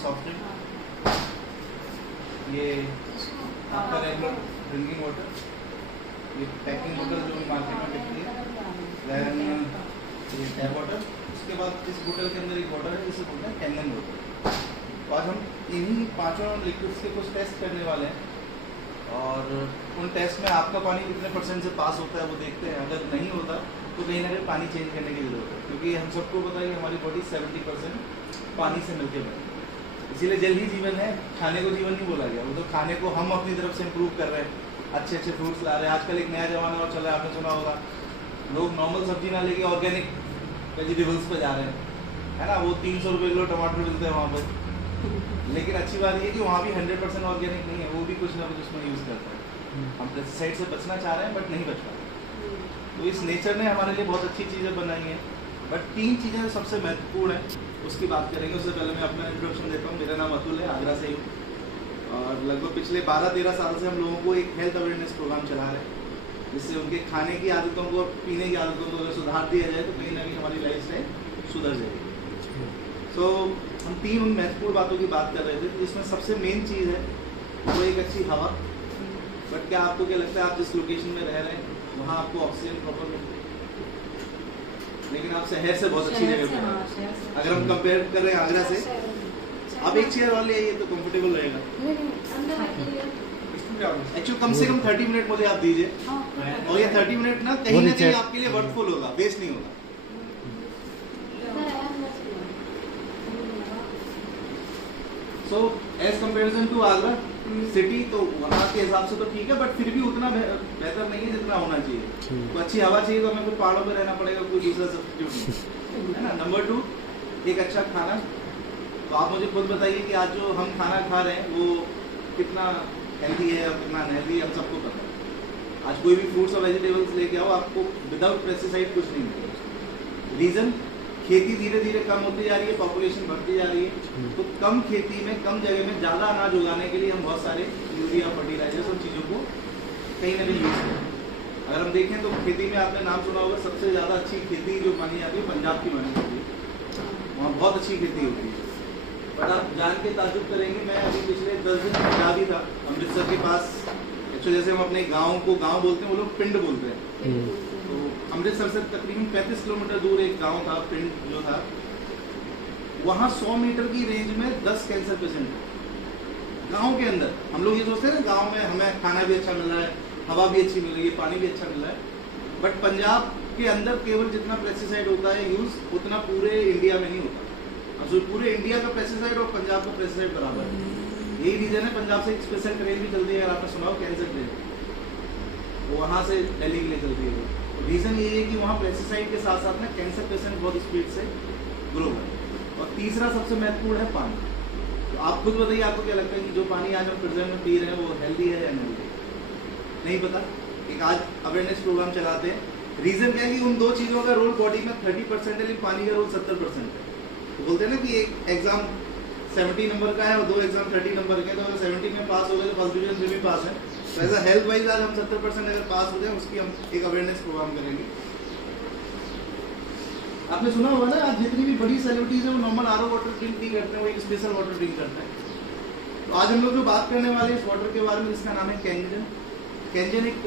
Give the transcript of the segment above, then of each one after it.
Soft drink, ये आपका regular drinking water, ये पैकिंग वाटर जो मार्केट में बिकती है, दैन ये टैप वाटर। उसके बाद इस बोतल के अंदर एक वाटर है जिसे बोलते हैं कैंगन वाटर। तो आज हम इन्हीं पांचों लिक्विड्स के कुछ टेस्ट करने वाले हैं और उन टेस्ट में आपका पानी कितने % से पास होता है वो देखते हैं। अगर नहीं होता तो कहीं ना कहीं पानी चेंज करने की ज़रूरत है, क्योंकि हम सबको पता है कि हमारी बॉडी 70% पानी से मिलकर बनी है। इसीलिए जल ही जीवन है, खाने को जीवन नहीं बोला गया। वो तो खाने को हम अपनी तरफ से इम्प्रूव कर रहे हैं, अच्छे अच्छे फ्रूट्स ला रहे हैं। आजकल एक नया जमाना और चल रहा है, आपने सुना होगा, लोग नॉर्मल सब्जी ना लेके ऑर्गेनिक वेजिटेबल्स पे जा रहे हैं, है ना। वो 300 रुपये किलो टमाटर मिलते हैं वहाँ पर, लेकिन अच्छी बात ये कि वहाँ भी 100% ऑर्गेनिक नहीं है, वो भी कुछ ना कुछ उसमें यूज़ करता है। हम पेस्टिसाइड से बचना चाह रहे हैं बट नहीं बच पाते। तो इस नेचर ने हमारे लिए बहुत अच्छी चीज़ें बनाई हैं, बट 3 चीज़ें सबसे महत्वपूर्ण हैं, उसकी बात करेंगे। उससे पहले मैं अपना इंट्रोडक्शन देता हूँ। मेरा नाम अतुल है, आगरा से हूँ और लगभग पिछले 12-13 साल से हम लोगों को एक हेल्थ अवेयरनेस प्रोग्राम चला रहे हैं, जिससे उनके खाने की आदतों को, पीने की आदतों को अगर सुधार दिया जाए तो कहीं ना कहीं हमारी लाइफ स्टाइल सुधर जाएगी। तो हम 3 उन महत्वपूर्ण बातों की बात कर रहे थे, जिसमें सबसे मेन चीज़ है वो एक अच्छी हवा। बट क्या आपको क्या लगता है, आप जिस लोकेशन में रह रहे हैं वहाँ आपको ऑक्सीजन प्रॉपर मिलती है, लेकिन आप शहर से बहुत अच्छी जगह पर हैं। अगर हम कंपेयर कर रहे हैं आगरा से, आप एक चेयर और ले आइए तो कंफर्टेबल रहेगा। एक्चुअली कम से कम 30 मिनट मुझे आप दीजिए, और ये 30 मिनट ना कहीं आपके लिए वर्थफुल होगा, वेस्ट नहीं होगा। So as comparison to Agra city, तो वहाँ के हिसाब से तो ठीक है, बट फिर भी उतना बेहतर नहीं है जितना होना चाहिए। तो अच्छी हवा चाहिए तो हमें कुछ पहाड़ों पे रहना पड़ेगा, कोई दूसरा सब्स्टिट्यूट है ना। नंबर 2, एक अच्छा खाना। तो आप मुझे खुद बताइए कि आज जो हम खाना खा रहे हैं वो कितना हेल्दी है और कितना अनहेल्दी है, हम सबको पता है। आज कोई भी फ्रूट्स और वेजिटेबल्स लेके आओ, आपको विदाउट पेस्टिसाइड कुछ नहीं मिलेगा। रीज़न, खेती धीरे धीरे कम होती जा रही है, पॉपुलेशन बढ़ती जा रही है, तो कम खेती में, कम जगह में ज़्यादा अनाज उगाने के लिए हम बहुत सारे यूरिया, फर्टिलाइजर्स और चीज़ों को कहीं ना कहीं यूज़ करते हैं। अगर हम देखें तो खेती में आपने नाम सुना होगा, सबसे ज़्यादा अच्छी खेती जो मानी जाती है पंजाब की मानी जाती है, वहाँ बहुत अच्छी खेती होती है। बट आप जान के ताजुब करेंगे, मैं अभी पिछले 10 दिन पंजाब ही था, अमृतसर के पास। एक्चुअली जैसे हम अपने गाँव को गाँव बोलते हैं, वो लोग पिंड बोलते हैं। तो अमृतसर से तकरीबन 35 किलोमीटर दूर एक गांव था, पिंड जो था, वहाँ 100 मीटर की रेंज में 10 कैंसर पेशेंट थे गाँव के अंदर। हम लोग ये सोचते हैं ना, गाँव में हमें खाना भी अच्छा मिल रहा है, हवा भी अच्छी मिल रही है, पानी भी अच्छा मिल रहा है, बट पंजाब के अंदर केवल जितना पेस्टिसाइड होता है यूज़, उतना पूरे इंडिया में नहीं होता। अब पूरे इंडिया का पेस्टिसाइड और पंजाब का पेस्टिसाइड बराबर है। यही रीज़न है पंजाब से एक स्पेशल ट्रेन भी चलती है, अगर आपने सुना हो, कैंसर ट्रेन, वहाँ से दिल्ली के लिए चलती है। रीज़न ये है कि वहाँ पेस्टिसाइड के साथ साथ में कैंसर पेशेंट बहुत स्पीड से ग्रो है। और तीसरा सबसे महत्वपूर्ण है पानी। तो आप खुद बताइए, आपको क्या लगता है कि जो पानी आज हम प्रेजेंट में पी रहे हैं वो हेल्दी है या नहीं? नहीं पता। एक आज अवेयरनेस प्रोग्राम चलाते हैं। रीज़न क्या है कि उन 2 चीज़ों का रोल बॉडी में 30% है, लेकिन पानी का रोल 70% है। तो बोलते हैं ना कि एक एग्जाम 70 नंबर का है और 2 एग्जाम 30 नंबर के, तो अगर 70 में पास हो गए तो फर्स्ट डिवीजन से भी पास है। तो एज अ हेल्थ वाइज आज हम 70% अगर पास हो जाए, उसकी हम एक अवेयरनेस प्रोग्राम करेंगे। आपने सुना होगा ना, आज जितनी भी बड़ी सेलिब्रिटीज है वो नॉर्मल आरओ वाटर ड्रिंक नहीं करते हैं, वो एक स्पेशल वाटर ड्रिंक करते हैं। तो आज हम लोग जो बात करने वाले इस वाटर के बारे में, जिसका नाम है कैंजन। कैंजन एक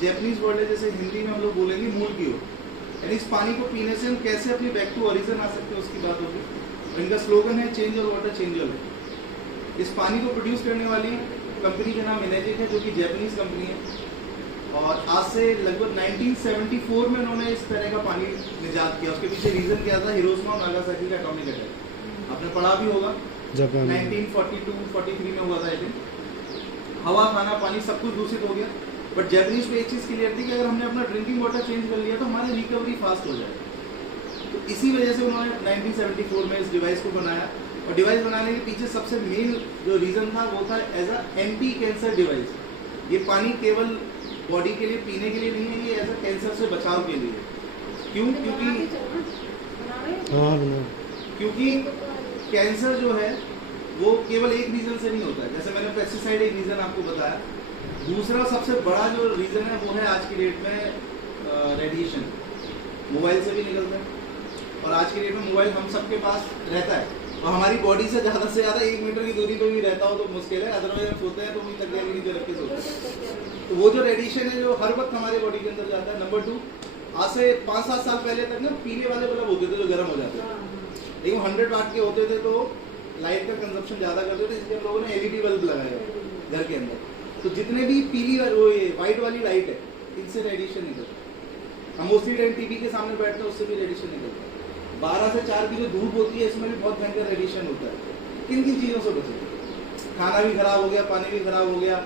जैपनीज वर्ड है, जैसे हिंदी में हम लोग बोलेंगे मूल की ओर, यानी इस पानी को पीने से हम कैसे अपनी बैक टू ओरिजिन आ सकते हैं उसकी बात होगी। इनका स्लोगन है change your water change your life. इस पानी को प्रोड्यूस करने वाली कंपनी का नाम एनर्जिक है, जो कि जैपनीज कंपनी है, और आज से लगभग 1974 में उन्होंने इस तरह का पानी निजात किया। उसके पीछे रीजन क्या था? हिरोशिमा और नागासाकी का एटॉमिक अटैक, आपने पढ़ा भी होगा, 1942-43 में हुआ था। आई थिंक हवा, खाना, पानी सब कुछ दूषित हो गया, बट जैपनीज को एक चीज़ क्लियर थी कि अगर हमने अपना ड्रिंकिंग वाटर चेंज कर लिया तो हमारी रिकवरी फास्ट हो जाएगी। तो इसी वजह से उन्होंने 1974 में इस डिवाइस को बनाया, और डिवाइस बनाने के पीछे सबसे मेन जो रीज़न था वो था as a anti cancer device. ये पानी केवल बॉडी के लिए पीने के लिए नहीं है, ये एज अ कैंसर से बचाव के लिए। क्यों? क्योंकि कैंसर जो है वो केवल एक रीज़न से नहीं होता है। जैसे मैंने पेस्टिसाइड एक रीज़न आपको बताया, दूसरा सबसे बड़ा जो रीज़न है वो है आज की डेट में रेडिएशन। मोबाइल से भी निकलता है, और आज की डेट में मोबाइल हम सबके पास रहता है, और हमारी बॉडी से ज़्यादा 1 मीटर की दूरी पे भी रहता हो तो मुश्किल है, अदरवाइज हम सोते हैं तो वही तकिया भी नीचे रख के सोते हैं। तो वो जो रेडिएशन है जो हर वक्त हमारे बॉडी के अंदर जाता है। नंबर 2, आज से 5-7 साल पहले तक ना पीले वाले बल्ब होते थे जो गर्म हो जाते थे, लेकिन 100 वाट के होते थे तो लाइट का कंजप्शन ज़्यादा करते थे, इसलिए लोगों ने LED बल्ब लगाया घर के अंदर। तो जितने भी पीली वो ये व्हाइट वाली लाइट है, इनसे रेडिएशन निकलता है। हम मोस्टली टाइम टीवी के सामने बैठते हैं, उससे भी रेडिएशन निकलता है। 12 से 4 की जो धूप होती है, इसमें भी बहुत भयंकर रेडिएशन होता है। किन किन चीज़ों से बचे? खाना भी खराब हो गया, पानी भी खराब हो गया,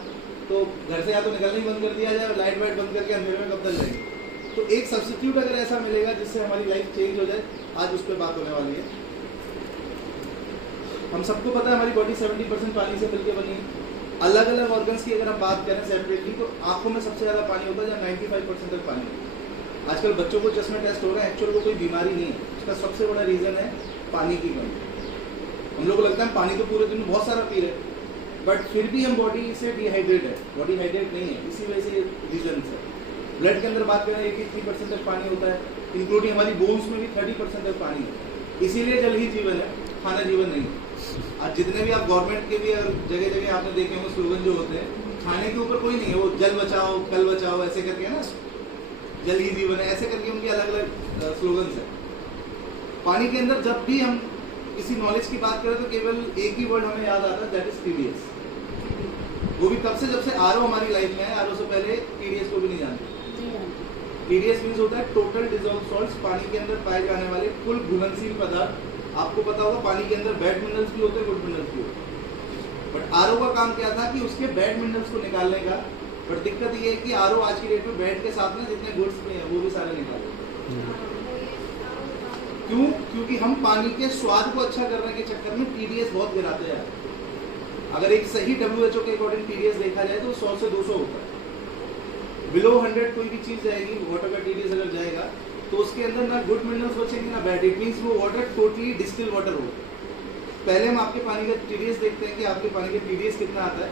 तो घर से या तो निकलना ही बंद कर दिया जाए, लाइट वाइट बंद करके अंधेरे में कब तक रहेंगे। तो एक सब्स्टिट्यूट अगर ऐसा मिलेगा जिससे हमारी लाइफ चेंज हो जाए, आज उस पर बात होने वाली है। हम सबको पता है हमारी बॉडी 70% पानी से मिलकर बनी है। अलग अलग ऑर्गन्स की अगर हम बात करें सेपरेटली, तो आंखों में सबसे ज़्यादा पानी होता है, जहाँ 95% तक पानी होता है। आजकल बच्चों को चश्मे टेस्ट हो रहे हैं, एक्चुअल को कोई बीमारी नहीं है, उसका सबसे बड़ा रीज़न है पानी की कमी। हम लोग को लगता है पानी तो पूरे दिन में बहुत सारा पी रहे, बट फिर भी हम बॉडी से डिहाइड्रेट है, बॉडी हाइड्रेट नहीं है। इसी वजह से रीजन है। ब्लड के अंदर बात करें 83% तक पानी होता है, इंक्लूडिंग हमारी बोन्स में भी 30% तक पानी है। इसीलिए जल ही जीवन है, खाना जीवन नहीं है। आज जितने भी आप गवर्नमेंट के भी जगह जगह आपने देखे होंगे स्लोगन जो होते हैं, खाने के ऊपर कोई नहीं है, वो जल बचाओ कल बचाओ ऐसे करके है ना, जल ही जीवन है ऐसे करके उनके अलग अलग स्लोगन्स हैं। पानी के अंदर जब भी हम किसी नॉलेज की बात करें तो केवल एक ही वर्ड हमें याद आता है, दैट इज TDS। वो भी तब से जब से RO हमारी लाइफ में है, RO से पहले TDS को भी नहीं जानते। TDS मीन्स होता है टोटल डिसॉल्व सॉल्ट्स, पानी के अंदर पाए जाने वाले कुल घुलनशील पदार्थ। आपको पता होगा पानी के अंदर बैड मिनरल्स भी होते हैं, गुड मिनरल्स भी होते हैं, बट RO का काम क्या था कि उसके बैड मिनरल्स को निकालने का। बट दिक्कत ये है कि RO आज की डेट में बैड के साथ में जितने गुड्स में है वो भी सारे निकाल देते हैं। क्यों? क्योंकि हम पानी के स्वाद को अच्छा करने के चक्कर में TDS बहुत गिराते हैं। अगर एक सही WHO के अकॉर्डिंग TDS देखा जाए तो 100 से 200 होता है। बिलो 100 कोई भी चीज़ जाएगी, वाटर का TDS अगर जाएगा तो उसके अंदर ना गुड मिनरल्स बचेंगे ना बैड। इट मीन्स वो वाटर टोटली डिस्टिल वाटर हो। पहले हम आपके पानी का TDS देखते हैं कि आपके पानी का TDS कितना आता है।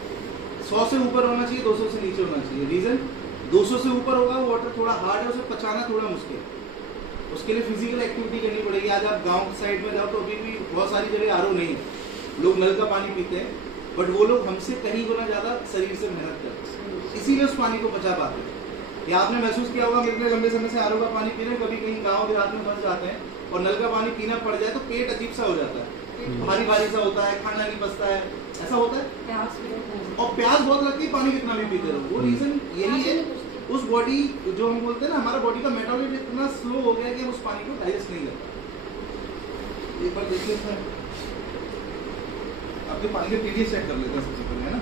100 से ऊपर होना चाहिए, 200 से नीचे होना चाहिए। रीज़न 200 से ऊपर होगा वो वाटर थोड़ा हार्ड है, उसे पचाना थोड़ा मुश्किल है, उसके लिए फिजिकल एक्टिविटी करनी पड़ेगी। आज आप गांव साइड में जाओ तो अभी भी बहुत सारी जगह RO नहीं है, लोग नल का पानी पीते हैं, बट वो लोग हमसे कहीं गुना ज़्यादा शरीर से मेहनत करते हैं, इसीलिए उस पानी को बचा पाते हैं। या आपने महसूस किया होगा कि इतने लंबे समय से RO का पानी पी रहे हैं, कभी कहीं गाँव देहात में फंस जाते हैं और नल का पानी पीना पड़ जाए तो पेट अजीब सा हो जाता है, भारी भारी सा होता है, खाना नहीं पचता है, ऐसा होता है और प्यास बहुत लगती है पानी कितना भी पीते रहो। वो रीज़न यही है, उस बॉडी जो हम बोलते हैं ना, हमारा बॉडी का मेटाबॉलिज्म इतना स्लो हो गया कि हम उस पानी को डाइजेस्ट नहीं कर पाते। एक बार देखिए सर, आपके पानी के TDS चेक कर लेते हैं सबसे पहले, है ना।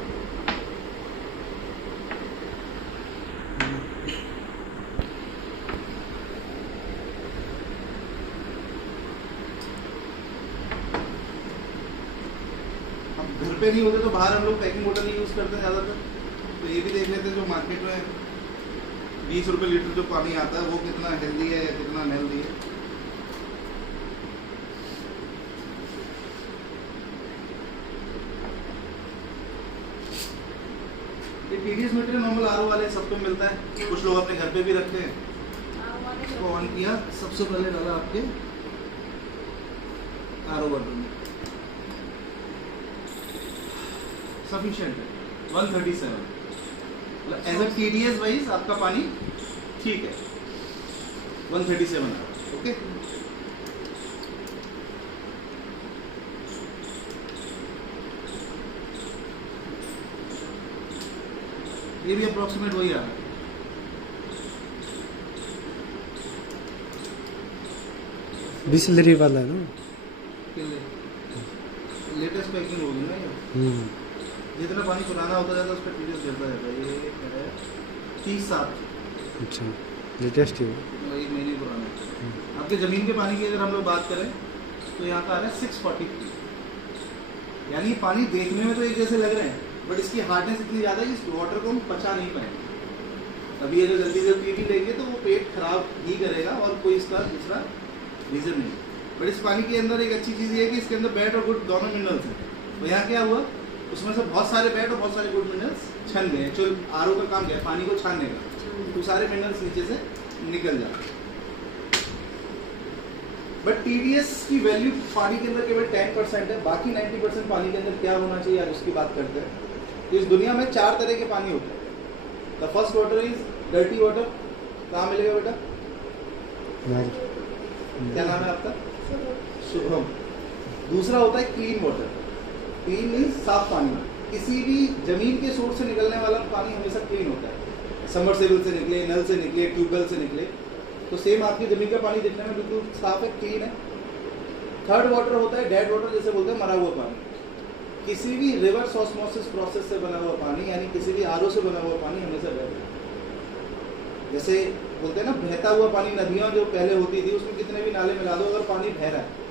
अब घर पे नहीं होते तो बाहर हम लोग पैकिंग बोतल ही यूज़ करते हैं ज़्यादातर, तो ये भी देख लेते हैं जो मार्केट में 20 रुपये लीटर जो पानी आता है वो कितना हेल्दी है या कितना अनहेल्दी है। ये TDS मीटर नॉर्मल RO वाले सब पे मिलता है, कुछ लोग अपने घर पे भी रखते हैं। इसको ऑन किया, सबसे पहले डाला आपके RO वाटर में, सफिशिएंट है 137, एज अ TDS वाइज आपका पानी ठीक है 137। ओके, ये भी अप्रोक्सीमेट वही आ रहा है। बिस्लरी वाला है ना, लेटेस्ट पैकिंग होगी ना ये। जितना पानी पुराना होता जाता है उसका TDS गिरता जाता है। ये है 30-7, अच्छा लेटेस्ट है, 1 महीने पुराना है। आपके ज़मीन के पानी की अगर हम लोग बात करें तो यहाँ का आ रहा है 643, यानी पानी देखने में तो एक जैसे लग रहे हैं बट इसकी हार्डनेस इतनी ज़्यादा है कि इस वाटर को हम पचा नहीं पाएंगे। अभी अगर जल्दी से पी भी लेंगे तो वो पेट खराब ही करेगा और कोई इसका दूसरा रीज़न नहीं। बट इस पानी के अंदर एक अच्छी चीज़ ये है कि इसके अंदर बैड और गुड दोनों मिनरल्स हैं। तो यहाँ क्या हुआ, उसमें से बहुत सारे बैड और बहुत सारे गुड मिनरल्स छन गए। एक्चुअल RO का काम क्या है, पानी को छानने का, तो सारे मिनरल्स नीचे से निकल जाते हैं। बट TDS की वैल्यू पानी के अंदर केवल 10% है, बाकी 90% पानी के अंदर क्या होना चाहिए, आज उसकी बात करते हैं। तो इस दुनिया में 4 तरह के पानी होते हैं। The first water is dirty water. कहाँ मिलेगा बेटा? क्या नाम है आपका? शुभम। दूसरा होता है क्लीन वाटर। क्लीन मीन्स साफ पानी। किसी भी जमीन के सोर्स से निकलने वाला पानी हमेशा क्लीन होता है। समरसेबल से निकले, नल से निकले, ट्यूबवेल से निकले, तो सेम आपकी जमीन का पानी दिखने में बिल्कुल साफ है, क्लीन है। थर्ड वाटर होता है डेड वाटर, जैसे बोलते हैं मरा हुआ पानी। किसी भी रिवर्स ऑस्मोसिस प्रोसेस से बना हुआ पानी, यानी किसी भी RO से बना हुआ पानी हमेशा बहता है। जैसे बोलते हैं ना, बहता हुआ पानी, नदियाँ जो पहले होती थी उसमें कितने भी नाले मिला दो, अगर पानी बह रहा है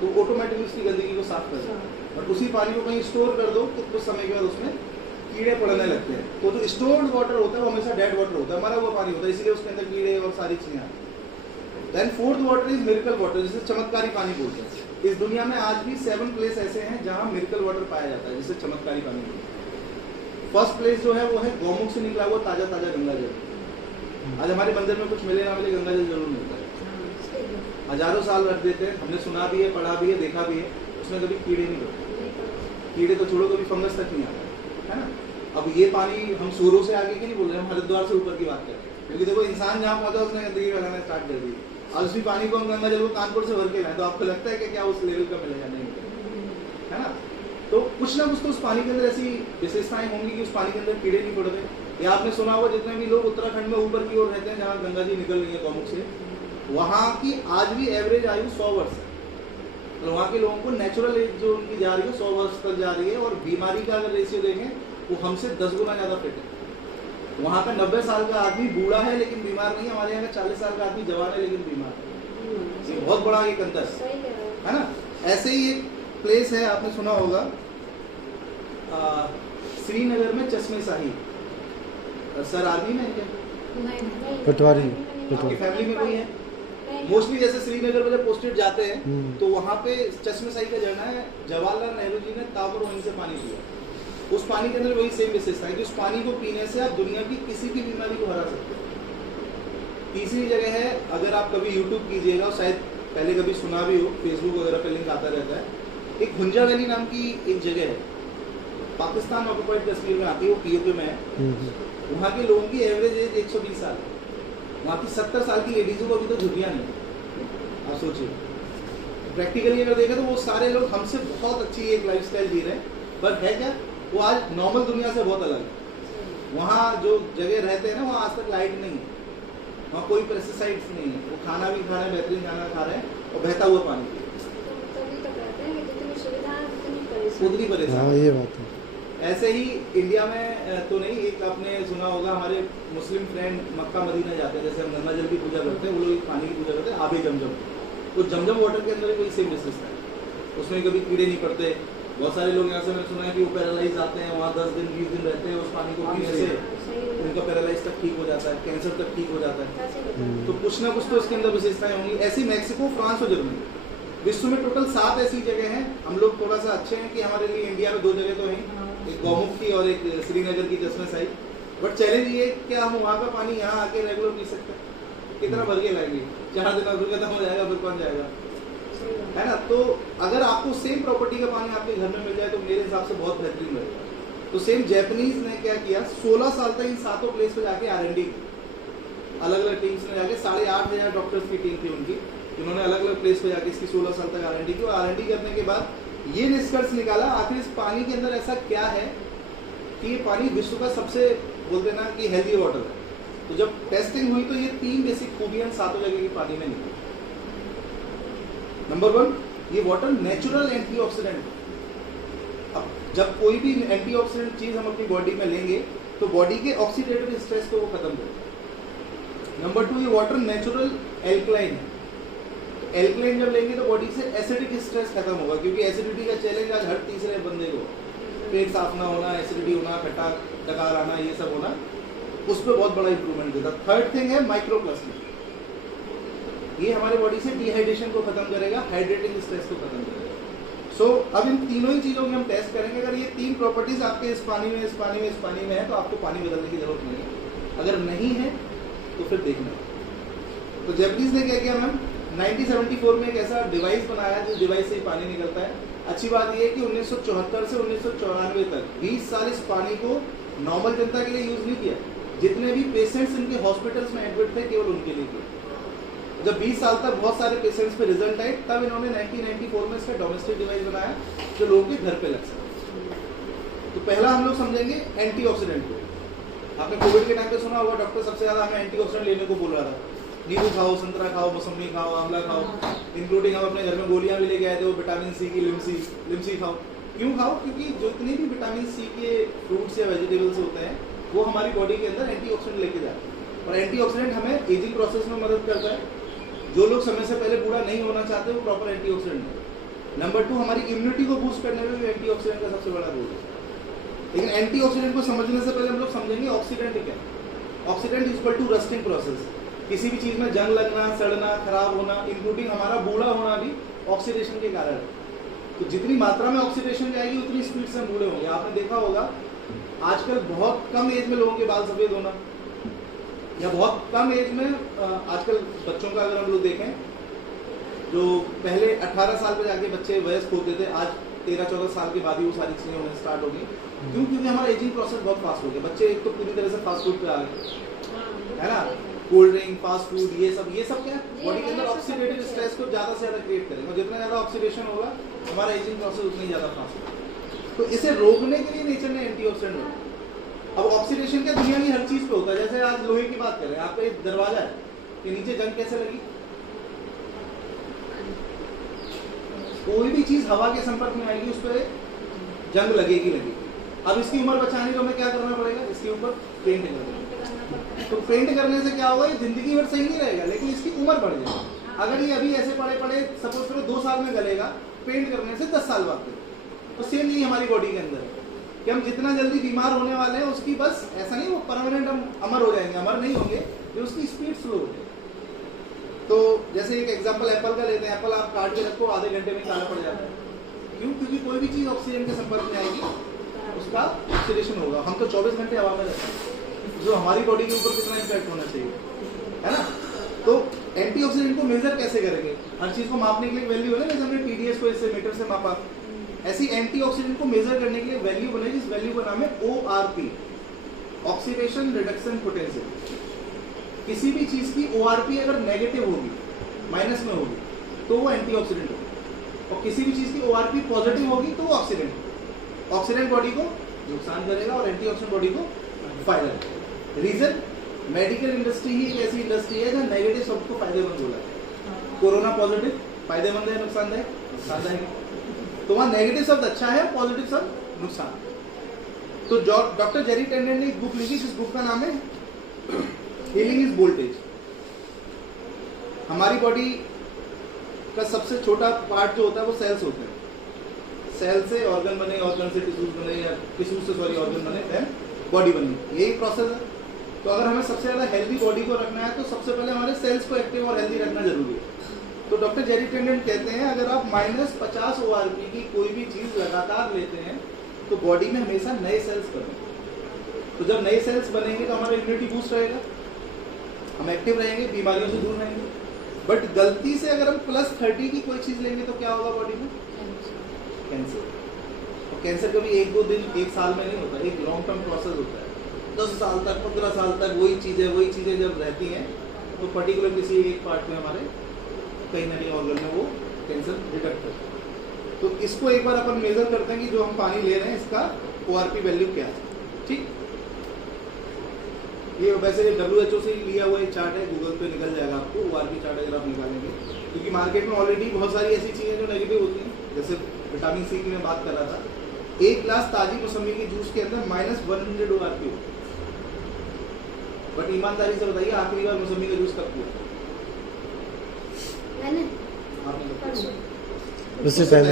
तो ऑटोमेटिकली उसकी गंदगी को साफ कर देता है। बट उसी पानी को कहीं स्टोर कर दो तो कुछ समय के बाद उसमें कीड़े पड़ने लगते हैं। तो जो स्टोर्ड वाटर होता है वो हमेशा डेड वाटर होता है, मरा हुआ पानी होता है, इसलिए उसके अंदर कीड़े और सारी चीजें आती हैं। Then fourth water is miracle water, जिसे चमत्कारी पानी बोलते हैं। इस दुनिया में आज भी 7 प्लेस ऐसे हैं जहां मिरेकल वाटर पाया जाता है, जिसे चमत्कारी पानी बोलते हैं। फर्स्ट प्लेस जो है वो है गौमुख से निकला हुआ ताजा ताजा गंगा जल। आज हमारे मंदिर में कुछ मिले ना मिले, गंगा जल जरूर मिलता है। हजारों साल रख देते हैं, हमने सुना भी है, पढ़ा भी है, देखा भी है, उसमें कभी कीड़े नहीं पड़ते। कीड़े तो छोड़ो, कभी फंगस तक नहीं आता है ना। अब ये पानी हम सूरों से आगे की नहीं बोल रहे, हम हरिद्वार से ऊपर की बात कर रहे हैं, क्योंकि देखो इंसान जहाँ पहुंचा उसने गंदगी फैलाना स्टार्ट कर दी। और उसी पानी को हम गंगा जल को कानपुर से भर के लाए, तो आपको लगता है कि क्या उस लेवल का मिलेगा? नहीं मिलेगा, है ना। तो कुछ ना कुछ तो उस पानी के अंदर ऐसी विशेषताएं होंगी कि उस पानी के अंदर कीड़े नहीं पड़ते। या आपने सुना होगा, जितने भी लोग उत्तराखंड में ऊपर की ओर रहते हैं जहाँ गंगा जी निकल रही है गौमुख से, वहाँ की आज भी एवरेज आयु 100 वर्ष है। तो वहाँ के लोगों को नेचुरल एज जो उनकी जा रही है 100 वर्ष तक जा रही है। और बीमारी का अगर रेशियो देखें वो हमसे 10 गुना ज़्यादा फिट है। वहाँ का 90 साल का आदमी बूढ़ा है लेकिन बीमार नहीं है, हमारे यहाँ का 40 साल का आदमी जवान है लेकिन बीमार है। ये बहुत बड़ा एक अंतर है ना। ऐसे ही एक प्लेस है, आपने सुना होगा, श्रीनगर में चश्मे शाही। सर आर्मी में है क्या? पटवारी। आपकी फैमिली में कोई है? मोस्टली जैसे श्रीनगर में जब पोस्टेड जाते हैं तो वहाँ पे चश्मे शाही का झरना है। जवाहरलाल नेहरू जी ने ताबर वहीं से पानी पिया। उस पानी के अंदर वही सेम विशेषता है कि उस पानी को पीने से आप दुनिया की किसी भी बीमारी को हरा सकते हैं। तीसरी जगह है, अगर आप कभी यूट्यूब कीजिएगा, शायद पहले कभी सुना भी हो, फेसबुक वगैरह पे लिंक आता रहता है, एक हुंजा वैली नाम की एक जगह है, पाकिस्तान ऑक्युपाइड कश्मीर में आती है, वो POK में है। वहाँ के लोगों की एवरेज एज 120 साल है। वहाँ की 70 साल की लेडीजों को अभी तो झुर्रियाँ नहीं। आप सोचिए, प्रैक्टिकली अगर देखें तो वो सारे लोग हमसे बहुत अच्छी एक लाइफस्टाइल जी रहे हैं, पर है क्या, वो आज नॉर्मल दुनिया से बहुत अलग है। वहाँ जो जगह रहते हैं ना, वहाँ आज तक लाइट नहीं है, वहाँ कोई पेस्टिसाइड्स नहीं है, वो खाना भी खा रहे हैं, बेहतरीन खाना खा रहे हैं और बहता हुआ पानी पी उतनी परेशान। ये बात है। ऐसे ही इंडिया में तो नहीं, एक आपने सुना होगा, हमारे मुस्लिम फ्रेंड मक्का मदीना जाते हैं, जैसे हम गंगा जल की पूजा करते हैं, वो लोग पानी की पूजा करते हैं आबे जमजम। तो जमजम वाटर के अंदर कोई सेम विशेषता है, उसमें कभी कीड़े नहीं पड़ते। बहुत सारे लोग यहाँ से मैंने सुना है कि वो पैरालाइज आते हैं, वहाँ 10 दिन 20 दिन रहते हैं, उस पानी को पीने से उनका पैरालाइज तक ठीक हो जाता है, कैंसर तक ठीक हो जाता है। तो कुछ ना कुछ तो इसके अंदर विशेषताएं होंगी। ऐसी मैक्सिको, फ्रांस और जर्मनी, विश्व में टोटल 7 ऐसी जगह हैं। हम लोग थोड़ा सा अच्छे हैं कि हमारे लिए इंडिया में 2 जगह तो हैं, एक गौमुख की और एक श्रीनगर की चश्मे शाही। बट चैलेंज ये क्या हम वहाँ का पानी यहाँ आके रेगुलर पी सकते हैं? कितना भर के लाएंगे? 4 दिन में खत्म हो जाएगा, फिर कौन जाएगा, है ना। तो अगर आपको सेम प्रॉपर्टी का पानी आपके घर में मिल जाए तो मेरे हिसाब से बहुत बेहतरीन रहेगा। तो सेम जैपनीज ने क्या किया, 16 साल तक इन 7 प्लेस पे जाके R&D, अलग अलग टीम्स में जाके 8,500 डॉक्टर्स की टीम थी उनकी, जिन्होंने अलग अलग प्लेस पे जाके इसकी 16 साल तक R&D की। और R&D करने के बाद ये निष्कर्ष निकाला आखिर इस पानी के अंदर ऐसा क्या है कि ये पानी विश्व का सबसे, बोलते ना कि हेल्दी वाटर है। तो जब टेस्टिंग हुई तो ये 3 बेसिक खूबियां 7 जगह के पानी में निकली। नंबर 1, ये वाटर नेचुरल एंटीऑक्सीडेंट। अब जब कोई भी एंटीऑक्सीडेंट चीज हम अपनी बॉडी में लेंगे तो बॉडी के ऑक्सीडेटिव स्ट्रेस को वो खत्म करेगा। नंबर 2, ये वाटर नेचुरल एल्कलाइन है। एल्कलाइन जब लेंगे तो बॉडी से एसिडिक स्ट्रेस खत्म होगा, क्योंकि एसिडिटी का चैलेंज आज हर तीसरे बंदे को, पेट साफ ना होना, एसिडिटी होना, खट्टा डकार आना, ये सब होना, उस पर बहुत बड़ा इंप्रूवमेंट देता। थर्ड थिंग है माइक्रोप्लास्टिक। ये हमारे बॉडी से डिहाइड्रेशन को खत्म करेगा, हाइड्रेटिंग स्ट्रेस को खत्म करेगा। सो अब इन तीनों ही चीजों की हम टेस्ट करेंगे। अगर ये 3 प्रॉपर्टीज आपके इस पानी में, इस पानी में, इस पानी में है तो आपको पानी बदलने की जरूरत नहीं है। अगर नहीं है तो फिर देखना। तो जैपनीज ने क्या किया मैम, 1974 में एक ऐसा डिवाइस बनाया जिस डिवाइस से ही पानी निकलता है। अच्छी बात यह है कि 1974 से 1994 तक 20 साल इस पानी को नॉर्मल जनता के लिए यूज नहीं किया। जितने भी पेशेंट्स इनके हॉस्पिटल्स में एडमिट थे केवल उनके लिए किया। जब 20 साल तक बहुत सारे पेशेंट्स पे रिजल्ट आए तब इन्होंने 1994 में इसका डोमेस्टिक डिवाइस बनाया जो लोगों के घर पे लग सके। तो पहला हम लोग समझेंगे एंटीऑक्सीडेंट को। आपने कोविड के टाइम पे सुना होगा डॉक्टर सबसे ज्यादा हमें एंटीऑक्सीडेंट लेने को बोल रहा था। नींबू खाओ, संतरा खाओ, मौसमी खाओ, आंवला खाओ, इंक्लूडिंग हम अपने घर में गोलियां भी लेके आए थे वो विटामिन सी की, लिमसी खाओ। क्यों खाओ? क्योंकि जितने भी विटामिन सी के फ्रूट्स या वेजिटेबल्स होते हैं वो हमारी बॉडी के अंदर एंटीऑक्सीडेंट लेके जाते हैं और एंटीऑक्सीडेंट हमें एजिंग प्रोसेस में मदद करता है। जो लोग समय से पहले बूढ़ा नहीं होना चाहते वो प्रॉपर एंटीऑक्सीडेंट है। नंबर 2 हमारी इम्यूनिटी को बूस्ट करने में भी एंटीऑक्सीडेंट का सबसे बड़ा रोल है। लेकिन एंटीऑक्सीडेंट को समझने से पहले हम लोग समझेंगे ऑक्सीडेंट क्या है। Oxidant is equal to rusting process. किसी भी चीज में जंग लगना, सड़ना, खराब होना, इंक्लूडिंग हमारा बूढ़ा होना भी ऑक्सीडेशन के कारण है। तो जितनी मात्रा में ऑक्सीडेशन जाएगी उतनी स्पीड से हम बूढ़े होंगे। आपने देखा होगा आजकल बहुत कम एज में लोगों के बाल सफेद होना या बहुत कम एज में आजकल बच्चों का अगर हम लोग देखें जो पहले 18 साल पे जाके बच्चे वयस्क होते थे आज 13-14 साल के बाद ही वो सारी चीजें होने स्टार्ट हो गई। क्यों? क्योंकि हमारा एजिंग प्रोसेस बहुत फास्ट हो गया। बच्चे एक तो पूरी तरह से फास्ट फूड पे आ गए है ना, कोल्ड ड्रिंक, फास्ट फूड, ये सब क्या बॉडी के अंदर ऑक्सीडेटिव स्ट्रेस को ज्यादा से ज्यादा क्रिएट करेगा। जितना ज्यादा ऑक्सीडेशन होगा हमारा एजिंग प्रोसेस उतनी ज्यादा फास्ट होगा। तो इसे रोकने के लिए नेचर ने एंटीऑक्सीडेंट बनाया। अब ऑक्सीडेशन क्या दुनिया की हर चीज पे होता है। जैसे आज लोहे की बात करें, आपका एक दरवाजा है कि नीचे जंग कैसे लगी? कोई भी चीज हवा के संपर्क में आएगी उस पर जंग लगेगी। अब इसकी उम्र बचाने को हमें क्या करना पड़ेगा? इसके ऊपर पेंट करना। तो पेंट करने से क्या होगा? ये जिंदगी भर सही नहीं रहेगा लेकिन इसकी उम्र बढ़ जाएगी। अगर ये अभी ऐसे पड़े सपोज करो 2 साल में गलेगा, पेंट करने से 10 साल बाद तो सेम यही हमारी बॉडी के अंदर है कि हम जितना जल्दी बीमार होने वाले हैं उसकी बस ऐसा नहीं वो परमानेंट हम अमर हो जाएंगे, अमर नहीं होंगे, ये उसकी स्पीड स्लो हो जाएगी। तो जैसे एक एग्जांपल एप्पल का लेते हैं। एप्पल आप काट के रखो आधे घंटे में काला पड़ जाता है। क्यों? क्योंकि कोई भी चीज ऑक्सीजन के संपर्क में आएगी उसका ऑक्सीडेशन होगा। हम तो 24 घंटे हवा में रहते हैं, जो हमारी बॉडी के ऊपर कितना इम्पैक्ट होना चाहिए है ना। तो एंटीऑक्सीडेंट को मेजर कैसे करेंगे? हर चीज को मापने के लिए वैल्यू है ना, जैसे हमने टीडीएस को इससे मीटर से मापा, ऐसी एंटीऑक्सीडेंट को मेजर करने के लिए वैल्यू बने जिस वैल्यू का नाम है ORP, ऑक्सीडेशन रिडक्शन पोटेंशियल। किसी भी चीज की ORP अगर नेगेटिव होगी, माइनस में होगी, तो वो एंटीऑक्सीडेंट होगी और किसी भी चीज की ORP पॉजिटिव होगी तो वो ऑक्सीडेंट होगी। ऑक्सीडेंट बॉडी को नुकसान करेगा और एंटीऑक्सीडेंट बॉडी को फायदा करेगा। रीजन, मेडिकल इंडस्ट्री ही एक ऐसी इंडस्ट्री है जहाँ नेगेटिव शब्द को फायदेमंद बोला है। कोरोना पॉजिटिव फायदेमंद है, नुकसानदायक? नुकसानदायक। तो वहाँ नेगेटिव शब्द अच्छा है, पॉजिटिव शब्द नुकसान। तो डॉक्टर जेरी टेंडन ने एक बुक लिखी जिस बुक का नाम है हीलिंग इज वोल्टेज। हमारी बॉडी का सबसे छोटा पार्ट जो होता है वो सेल्स होते हैं। सेल से ऑर्गन बने, ऑर्गन से टिश्यूज बने, या टिश्यू से सॉरी ऑर्गन बने, देन बॉडी बनी। यही प्रोसेस है। तो अगर हमें सबसे ज्यादा हेल्दी बॉडी को रखना है तो सबसे पहले हमारे सेल्स को एक्टिव और हेल्दी रखना जरूरी है। तो डॉक्टर जेरी टेंडन कहते हैं अगर आप -50 ORP की कोई भी चीज लगातार लेते हैं तो बॉडी में हमेशा नए सेल्स बनेंगे। तो जब नए सेल्स बनेंगे तो हमारा इम्यूनिटी बूस्ट रहेगा, हम एक्टिव रहेंगे, बीमारियों से दूर रहेंगे। बट गलती से अगर हम +30 की कोई चीज लेंगे तो क्या होगा बॉडी में? कैंसर। और कैंसर कभी 1-2 दिन 1 साल में नहीं होता, एक लॉन्ग टर्म प्रोसेस होता है। 10 साल तक 15 साल तक वही चीजें जब रहती हैं तो पर्टिकुलर किसी एक पार्ट में हमारे कहीं ना कहीं ऑर्गन में वो कैंसर डिटेक्ट करता है। तो इसको एक बार अपन मेजर करते हैं कि जो हम पानी ले रहे हैं इसका ORP वैल्यू क्या है। ठीक, ये वैसे WHO से लिया हुआ एक चार्ट है, गूगल पे निकल जाएगा आपको ORP चार्ट अगर आप निकालेंगे। क्योंकि मार्केट में ऑलरेडी बहुत सारी ऐसी चीजें जो नेगेटिव होती हैं, जैसे विटामिन सी की मैं बात कर रहा था। 1 ग्लास ताजी मौसमी की जूस के अंदर -100 ORP हो। बट ईमानदारी से बताइए आखिरी बार मौसमी का जूस कब पिया? उससे पहले